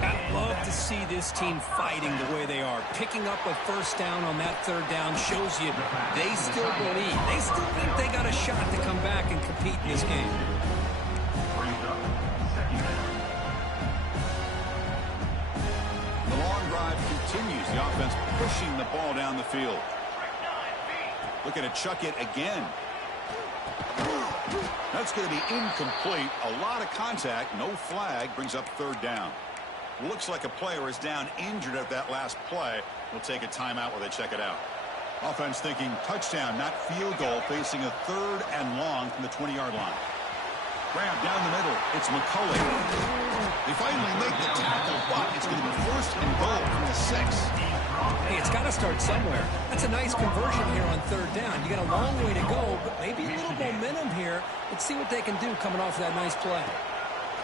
I love to see this team fighting the way they are. Picking up a first down on that third down shows you they still believe. They still think they got a shot to come back and compete in this game. The long drive continues. The offense pushing the ball down the field. Looking to chuck it again. That's going to be incomplete. A lot of contact. No flag. Brings up third down. Looks like a player is down injured at that last play. We'll take a timeout while they check it out. Offense thinking touchdown, not field goal, facing a third and long from the 20-yard line. Grab down the middle. It's McCulley. They finally make the tackle, but it's going to be first and goal from the 6. Hey, it's got to start somewhere. That's a nice conversion here on third down. You got a long way to go, but maybe a little momentum here. Let's see what they can do coming off of that nice play.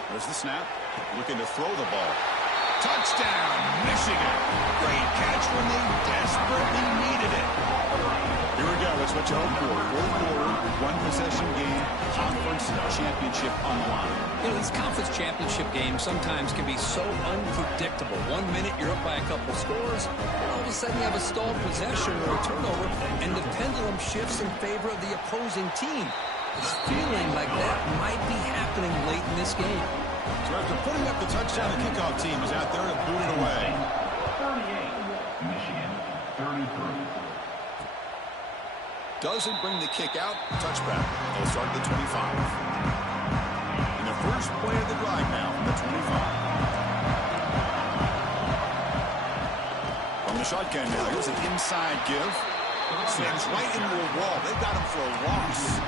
There's the snap. Looking to throw the ball. Touchdown, Michigan. Great catch when they desperately needed it. Here we go. That's what you hope for. Fourth quarter, one-possession game, conference championship on the line. You know, these conference championship games sometimes can be so unpredictable. 1 minute you're up by a couple scores, and all of a sudden you have a stalled possession or a turnover, and the pendulum shifts in favor of the opposing team. It's feeling like that might be happening late in this game. So after putting up the touchdown, the kickoff team is out there to boot it away. 38, Michigan, 33. Doesn't bring the kick out. Touchback. They'll start at the 25. And the first play of the drive now from the 25. From the shotgun now. Here's an inside give. Slams right into a wall. They've got him for a loss.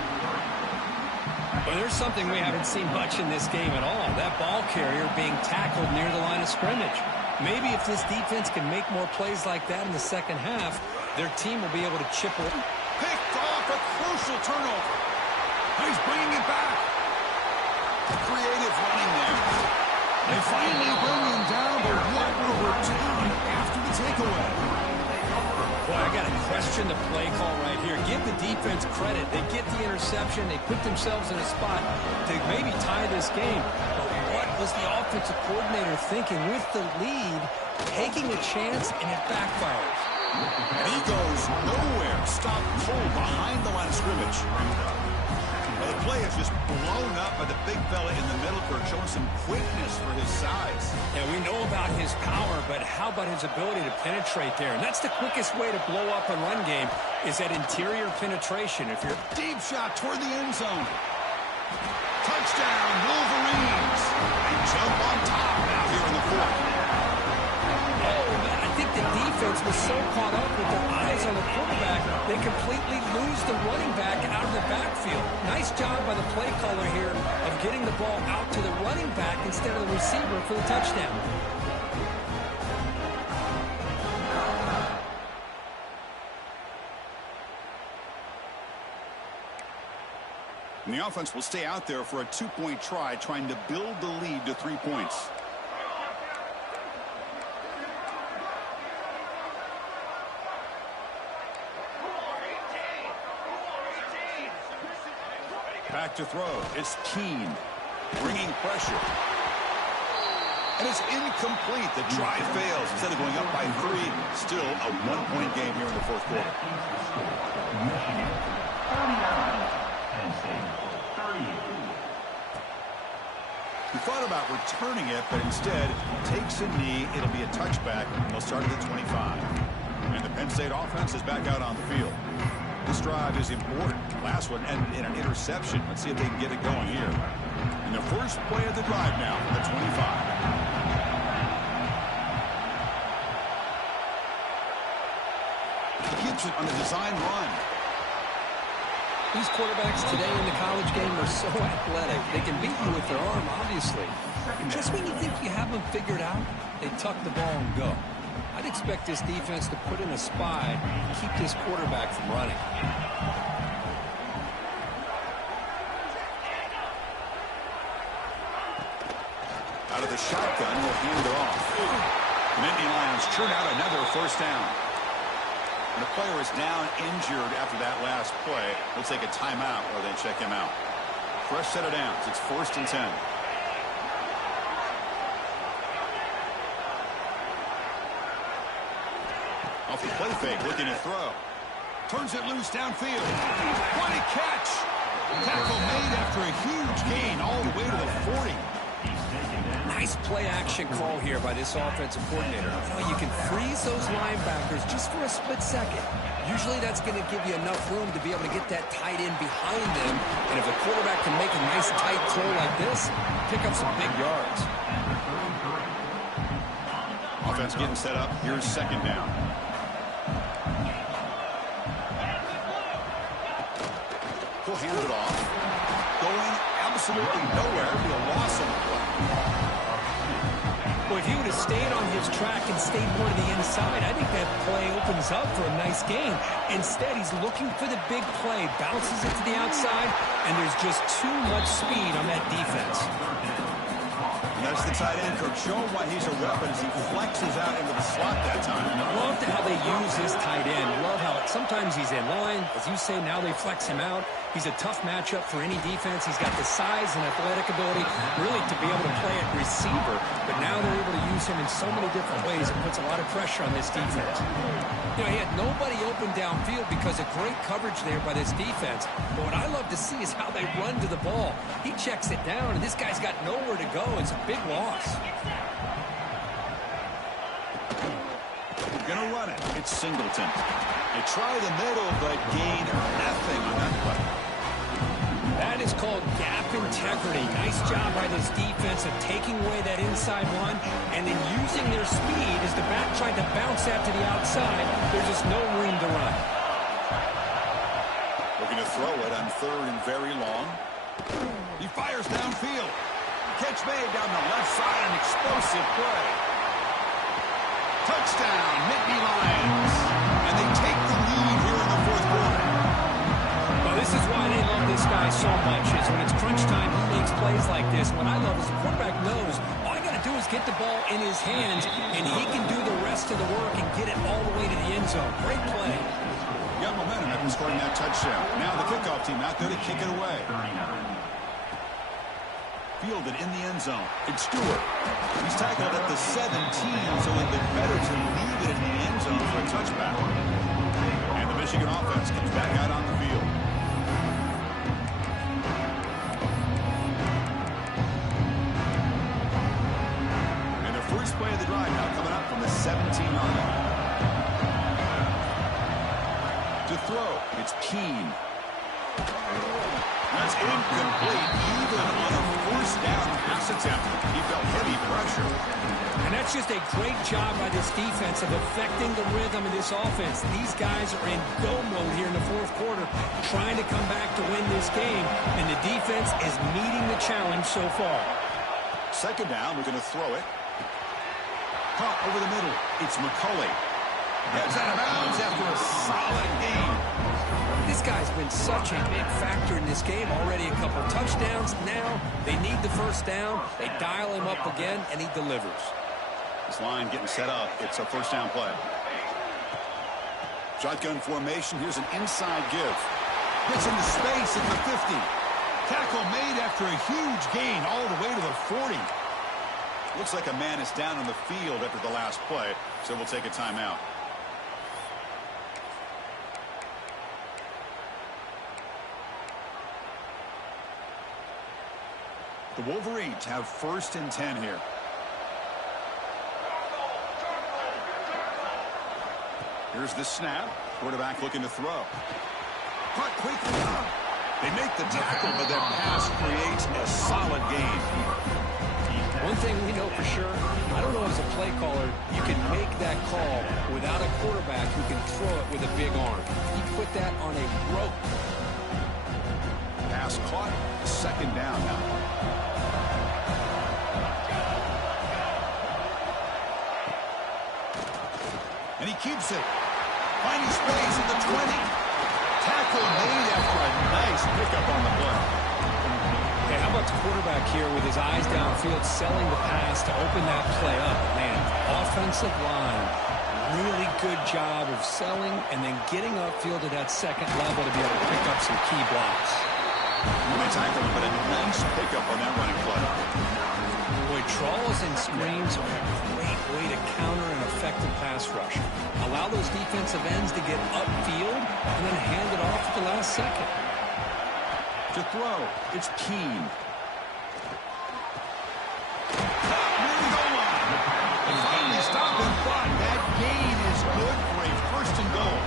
Well, there's something we haven't seen much in this game at all. That ball carrier being tackled near the line of scrimmage. Maybe if this defense can make more plays like that in the second half, their team will be able to chip away. Picked off a crucial turnover. He's bringing it back. Creative running there. They finally bring him down, but what a return after the takeaway. Boy, I got to question the play call right here. Give the defense credit. They get the interception. They put themselves in a spot to maybe tie this game. But what was the offensive coordinator thinking with the lead, taking a chance, and it backfires? And he goes nowhere. Stop cold behind the line of scrimmage. Well, the play is just blown up by the big fella in the middle for showing some quickness for his size. Yeah, we know about his power, but how about his ability to penetrate there? And that's the quickest way to blow up a run game is that interior penetration. If you're Deep shot toward the end zone. Touchdown, Wolverines. They jump on top now here in the fourth. Oh, man, I think the defense was so caught up with their eyes on the quarterback, they completely lose the running back out of the backfield. Nice job by the play caller here of getting the ball out to the running back instead of the receiver for the touchdown. And the offense will stay out there for a two-point try, trying to build the lead to 3 points. Back to throw. It's Keene. Bringing pressure. And it's incomplete. The try fails. Instead of going up by 3, still a one-point game here in the fourth quarter. Michigan, 39. Penn State, 38. He thought about returning it, but instead takes a knee. It'll be a touchback. They'll start at the 25. And the Penn State offense is back out on the field. This drive is important. Last one ended in an interception. Let's see if they can get it going here. And the first play of the drive now from the 25. Gibson on the design run. These quarterbacks today in the college game are so athletic. They can beat you with their arm, obviously. Just when you think you have them figured out, they tuck the ball and go. I'd expect this defense to put in a spy and keep this quarterback from running. Out of the shotgun, will hand it off. The Nittany Lions churn out another first down. And the player is down injured after that last play. We'll take a timeout or then check him out. Fresh set of downs. It's 1st and 10. Off the play fake, looking to throw. Turns it loose downfield. What a catch! Tackle made after a huge gain all the way to the 40. Nice play-action call here by this offensive coordinator. You can freeze those linebackers just for a split second. Usually that's going to give you enough room to be able to get that tight end behind them. And if the quarterback can make a nice tight throw like this, pick up some big yards. Offense getting set up. Here's 2nd down. He'll hand it off. Going absolutely nowhere. Be a loss on the play. Well, if he would have stayed on his track and stayed more to the inside, I think that play opens up for a nice gain. Instead, he's looking for the big play, bounces it to the outside, and there's just too much speed on that defense. And that's the tight end coach showing why he's a weapon as he flexes out into the slot that time. Love how they use this tight end. Love how sometimes he's in line. As you say, now they flex him out. He's a tough matchup for any defense. He's got the size and athletic ability really to be able to play at receiver. But now they're able to use him in so many different ways. It puts a lot of pressure on this defense. You know, he had nobody open downfield because of great coverage there by this defense. But what I love to see is how they run to the ball. He checks it down, and this guy's got nowhere to go. It's a big loss. We're going to run it. It's Singleton. They try the middle, but gain nothing on that play. That is called gap integrity. Nice job by this defense of taking away that inside run and then using their speed as the back tried to bounce that to the outside. There's just no room to run. Looking to throw it on 3rd and very long. He fires downfield. Catch made down the left side, an explosive play. Touchdown, Nittany Lions. And they take the lead here in the 4th quarter. Well, this is why they love this guy so much, is when it's crunch time, he makes plays like this. What I love is the quarterback knows all I got to do is get the ball in his hands, and he can do the rest of the work and get it all the way to the end zone. Great play. Got momentum after scoring that touchdown. Now the kickoff team out there to kick it away. Fielded in the end zone. It's Stewart. He's tackled at the 17, so it'd be better to leave it in the end zone for a touchback. And the Michigan offense comes back out on the field. And the first play of the drive now coming up from the 17-yard line. To throw, it's Keene. That's incomplete, even on a 1st down pass attempt. He felt heavy pressure. And that's just a great job by this defense of affecting the rhythm of this offense. These guys are in go mode here in the 4th quarter, trying to come back to win this game, and the defense is meeting the challenge so far. 2nd down, we're going to throw it. Caught over the middle. It's McCulley. Heads out of bounds after a solid game. This guy's been such a big factor in this game. Already a couple touchdowns. Now they need the 1st down. They dial him up again, and he delivers. This line getting set up. It's a 1st down play. Shotgun formation. Here's an inside give. Gets into space at the 50. Tackle made after a huge gain all the way to the 40. Looks like a man is down on the field after the last play, so we'll take a timeout. The Wolverines have 1st and 10 here. Here's the snap. Quarterback looking to throw. Caught quickly up. They make the tackle, but that pass creates a solid gain. One thing we know for sure, I don't know as a play caller, you can make that call without a quarterback who can throw it with a big arm. He put that on a rope. second down now. And he keeps it. Finding space at the 20. Tackle made after a nice pickup on the play. Hey, how about the quarterback here with his eyes downfield, selling the pass to open that play up? Man, offensive line, really good job of selling and then getting upfield to that second level to be able to pick up some key blocks. They tackle him, but a nice pickup on that running play. Boy, trawls and screens are a great way to counter an effective pass rush. Allow those defensive ends to get upfield and then hand it off at the last second. To throw, it's Keene. And finally stop in front. That gain is good for a first and goal.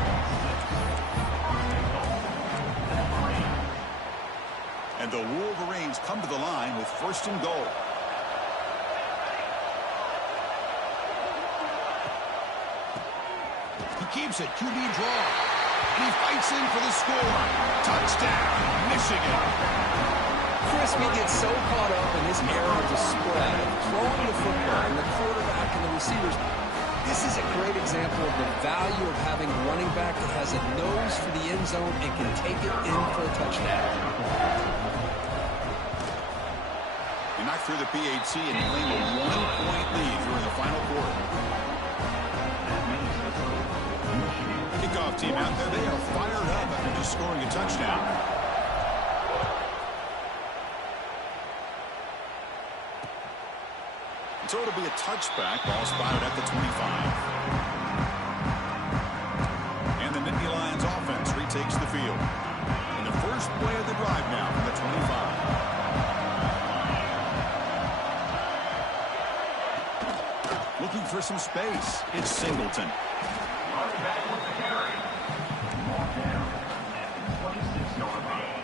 And the Wolverines come to the line with first and goal. He keeps it, QB draw. And he fights in for the score. Touchdown, Michigan. Chris, we get so caught up in this era of the spread, throwing the football, and the quarterback and the receivers. This is a great example of the value of having a running back that has a nose for the end zone and can take it in for a touchdown. They knock through the PAT and claim a 1-point lead during the final quarter. Kickoff team out there, they are fired up after just scoring a touchdown. So it'll be a touchback, ball spotted at the 25. And the Nittany Lions offense retakes the field. In the first play of the drive now from the 25. Looking for some space. It's Singleton.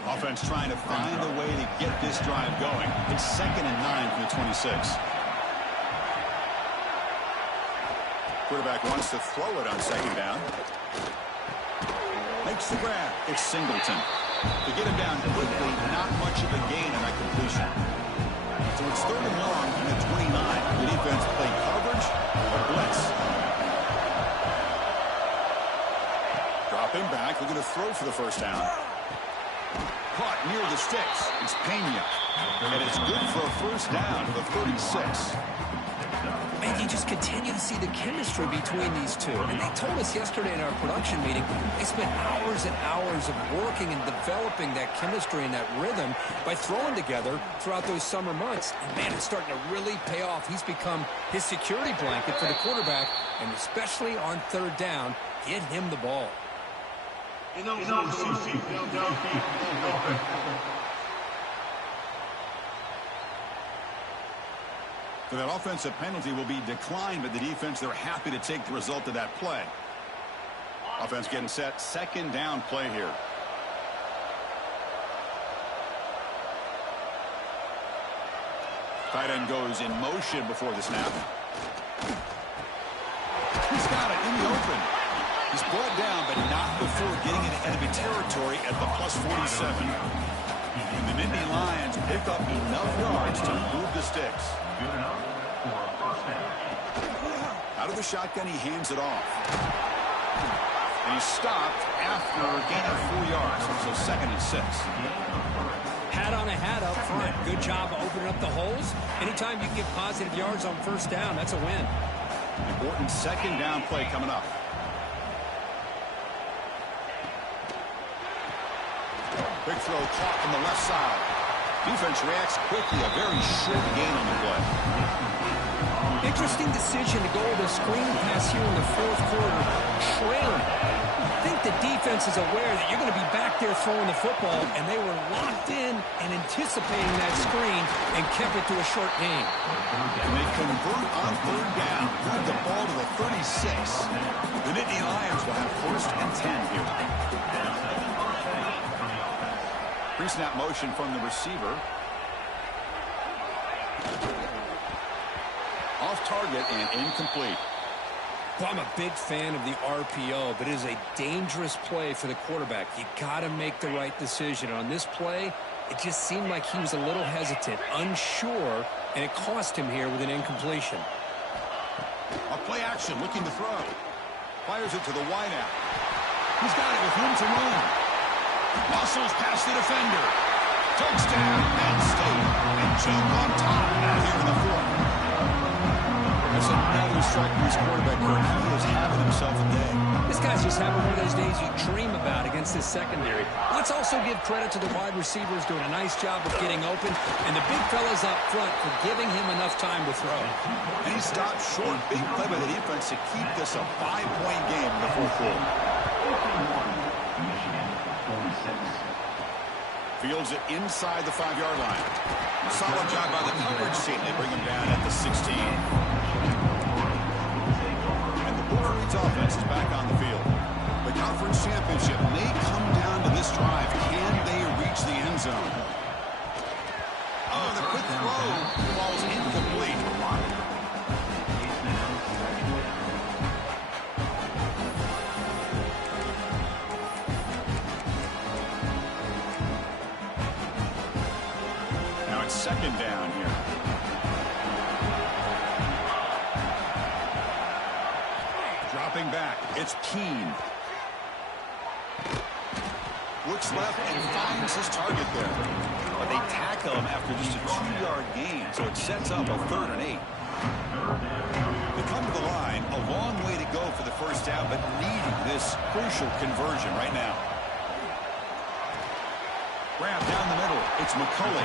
Offense trying to find a way to get this drive going. It's 2nd and 9 from the 26. Quarterback wants to throw it on second down. Makes the grab. It's Singleton. To get him down quickly, not much of a gain on that completion. So it's 3rd and long from the 29. The defense played coverage or blitz. Drop him back. Looking to throw for the first down. Caught near the sticks. It's Pena. And it's good for a first down to the 36. And you just continue to see the chemistry between these two. And they told us yesterday in our production meeting, they spent hours and hours of working and developing that chemistry and that rhythm by throwing together throughout those summer months. And, man, it's starting to really pay off. He's become his security blanket for the quarterback, and especially on 3rd down, get him the ball. So that offensive penalty will be declined, but the defense, they're happy to take the result of that play. Offense getting set. 2nd down play here. Tight end goes in motion before the snap. He's got it in the open. He's brought down, but not before getting into enemy territory at the +47. And the Nittany Lions pick up enough yards to move the sticks. Out of the shotgun, he hands it off. And he's stopped after a gain of 4 yards. So 2nd and 6. Hat on a hat up front. Good job of opening up the holes. Anytime you can get positive yards on 1st down, that's a win. Important 2nd down play coming up. Big throw caught on the left side. Defense reacts quickly. A very short gain on the play. Interesting decision to go with a screen pass here in the 4th quarter. Trailing. I think the defense is aware that you're going to be back there throwing the football, and they were locked in and anticipating that screen and kept it to a short gain. And they convert on 3rd down. Move the ball to the 36. The Nittany Lions will have 1st and 10 here. Pre-snap motion from the receiver. Off target and incomplete. Well, I'm a big fan of the RPO, but it is a dangerous play for the quarterback. You got to make the right decision. On this play, it just seemed like he was a little hesitant, unsure, and it cost him here with an incompletion. A play action, looking to throw. Fires it to the wideout. He's got it with room to run. Muscles past the defender. Touchdown, Penn State. And jump on top out here in the fourth. That's another strike from his quarterback, Kirk. He is having himself a day. This guy's just having one of those days you dream about against this secondary. Let's also give credit to the wide receivers doing a nice job of getting open, and the big fellas up front for giving him enough time to throw. And he stopped short. Big play by the defense to keep this a 5-point game in the fourth quarter. Michigan, 46. Fields it inside the 5-yard line. Solid job by the coverage team. They bring him down at the 16. And the Wolverines offense is back on the field. The conference championship may come down to this drive. Can they reach the end zone? Oh, the quick throw falls incomplete. Now it's second down here. Dropping back, it's Keene. Looks left and finds his target there. But they tackle him after just a 2-yard gain, so it sets up a 3rd and 8. They come to the line, a long way to go for the first down, but needing this crucial conversion right now. Grab down the middle, it's McCulley.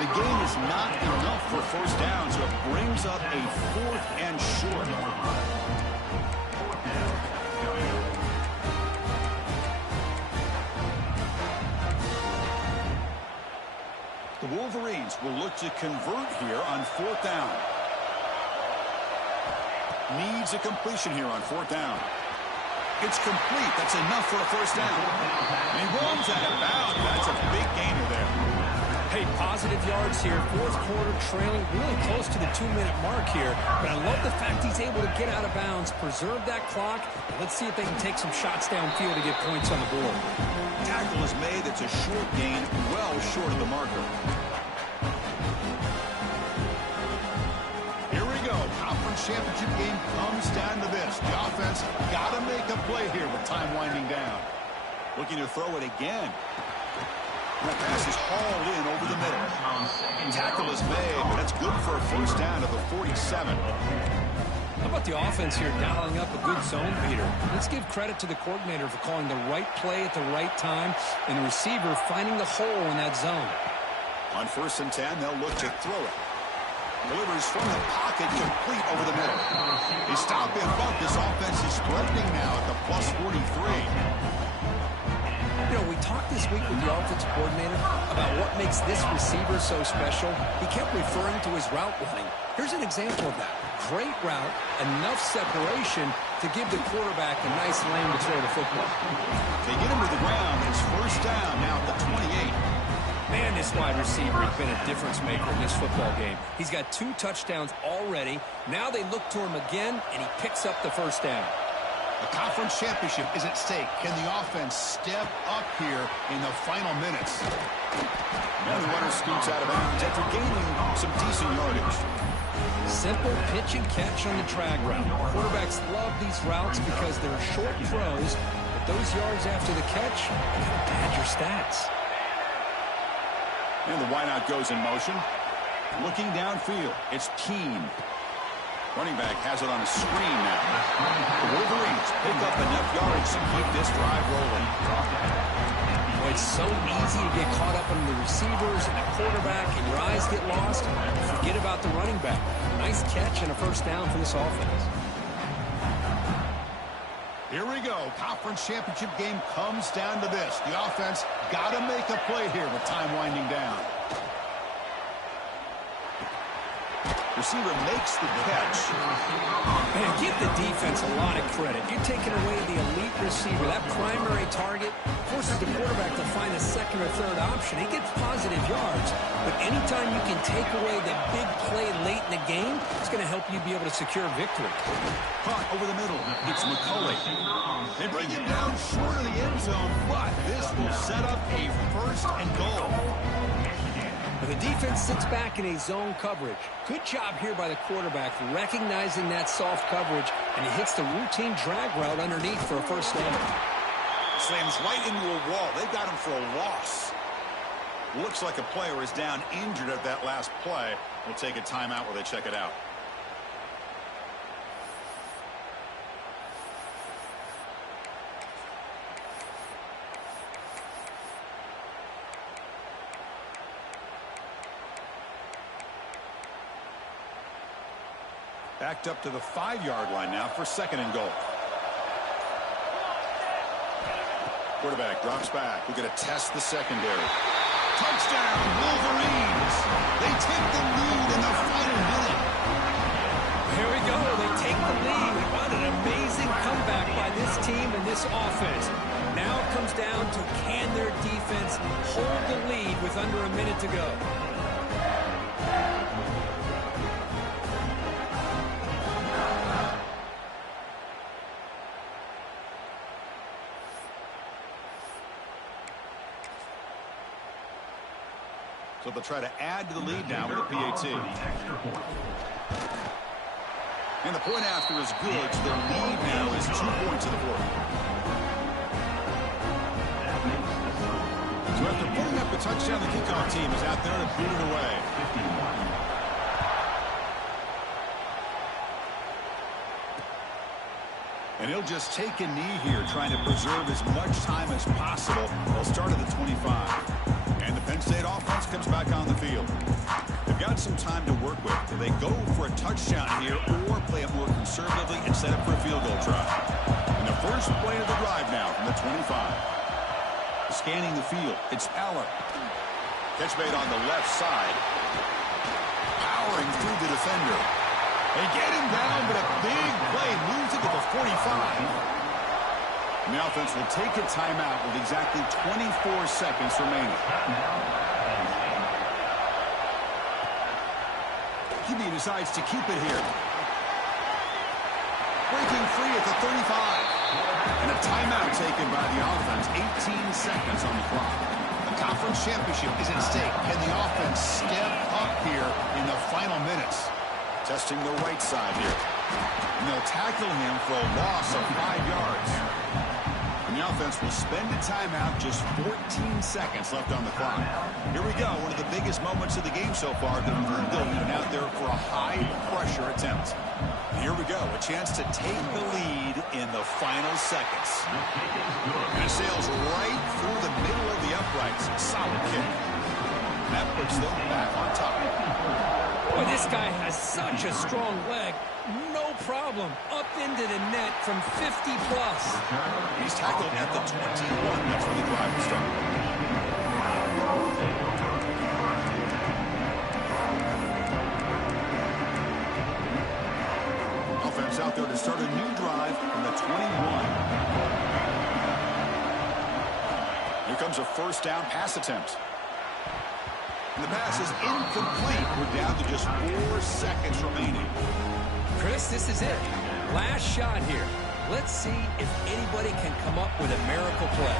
The gain is not enough for first down, so it brings up a 4th and short. The Wolverines will look to convert here on 4th down. Needs a completion here on 4th down. It's complete. That's enough for a first down. And he runs out of bounds. That's a big gainer there. Hey, positive yards here. Fourth quarter trailing really close to the 2-minute mark here. But I love the fact he's able to get out of bounds, preserve that clock. And let's see if they can take some shots downfield to get points on the board. Tackle is made. It's a short gain, well short of the marker. Here we go. Conference championship game comes down to this. The offense got to make a play here with time winding down. Looking to throw it again. And that pass is hauled in over the middle. Tackle is made, but that's good for a first down to the 47. How about the offense here dialing up a good zone beater? Let's give credit to the coordinator for calling the right play at the right time and the receiver finding the hole in that zone. On 1st and 10, they'll look to throw it. Delivers from the pocket, complete over the middle. They stop in front. This offense is threatening now at the plus 43. You know, we talked this week with the offensive coordinator about what makes this receiver so special. He kept referring to his route running. Here's an example of that. Great route, enough separation to give the quarterback a nice lane to throw the football. They get him to the ground. It's first down now at the 28. Man, this wide receiver has been a difference maker in this football game. He's got 2 touchdowns already. Now they look to him again, and he picks up the first down. The conference championship is at stake. Can the offense step up here in the final minutes? Now the runner scoots out of bounds after gaining some decent yardage. Simple pitch and catch on the drag route. Quarterbacks love these routes because they're short throws, but those yards after the catch pad your stats. And the wideout goes in motion. Looking downfield, it's Keene. Running back has it on a screen now. The Wolverines pick up enough yards to keep this drive rolling. Boy, it's so easy to get caught up on the receivers and the quarterback, and your eyes get lost. Forget about the running back. Nice catch and a first down for this offense. Here we go. Conference championship game comes down to this. The offense got to make a play here with time winding down. Receiver makes the catch. Man, give the defense a lot of credit. You're taking away the elite receiver. That primary target forces the quarterback to find a second or third option. He gets positive yards. But anytime you can take away the big play late in the game, it's going to help you be able to secure victory. Caught over the middle. It's McCulley. They bring him down short of the end zone, but this This will set up a first and goal. The defense sits back in a zone coverage. Good job here by the quarterback, recognizing that soft coverage, and he hits the routine drag route underneath for a first down. Slams right into a wall. They've got him for a loss. Looks like a player is down injured at that last play. We'll take a timeout while they check it out. Backed up to the 5-yard line now for second and goal. Quarterback drops back. We're going to test the secondary. Touchdown, Wolverines. They take the lead in the final minute. Here we go. They take the lead. What an amazing comeback by this team and this offense. Now it comes down to can their defense hold the lead with under a minute to go. So they'll try to add to the lead now with a PAT. And the point after is good. So their lead now is 2 points in the fourth. So after putting up a touchdown, the kickoff team is out there to boot it away. And he'll just take a knee here, trying to preserve as much time as possible. They'll start at the 25. And the Penn State offense comes back on the field. They've got some time to work with. Do they go for a touchdown here or play it more conservatively and set up for a field goal try? And the first play of the drive now from the 25. Scanning the field, it's Aller. Catch made on the left side. Powering through the defender. They get him down, but a big play moves it to the 45. And the offense will take a timeout with exactly 24 seconds remaining. QB decides to keep it here. Breaking free at the 35. And a timeout taken by the offense. 18 seconds on the clock. The conference championship is at stake. Can the offense step up here in the final minutes? Testing the right side here. And they'll tackle him for a loss of 5 yards. And the offense will spend a timeout, just 14 seconds left on the clock. Here we go, one of the biggest moments of the game so far. The field goal unit out there for a high-pressure attempt. And here we go, a chance to take the lead in the final seconds. And it sails right through the middle of the uprights. Solid kick. And that puts them back on top. Boy, this guy has such a strong leg. No problem. Up into the net from 50-plus. He's tackled at the 21. That's where the drive will start. Offense out there to start a new drive from the 21. Here comes a first down pass attempt. And the pass is incomplete. We're down to just 4 seconds remaining. Chris, this is it. Last shot here. Let's see if anybody can come up with a miracle play.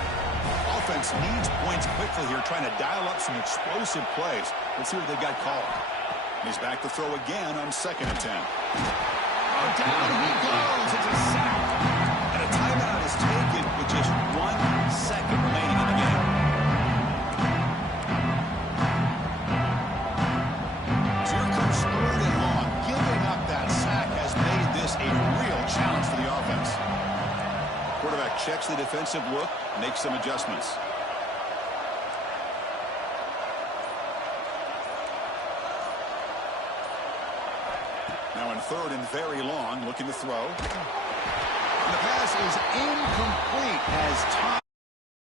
Offense needs points quickly here, trying to dial up some explosive plays. Let's see what they got called. He's back to throw again on second and 10. Oh, down he goes. It's a sack. And a timeout is taken with just 1 second remaining in the game. So here comes third and long. Giving up that sack has made this a real challenge for the offense. Quarterback checks the defensive look, makes some adjustments. Now in third and very long, looking to throw. And the pass is incomplete as time.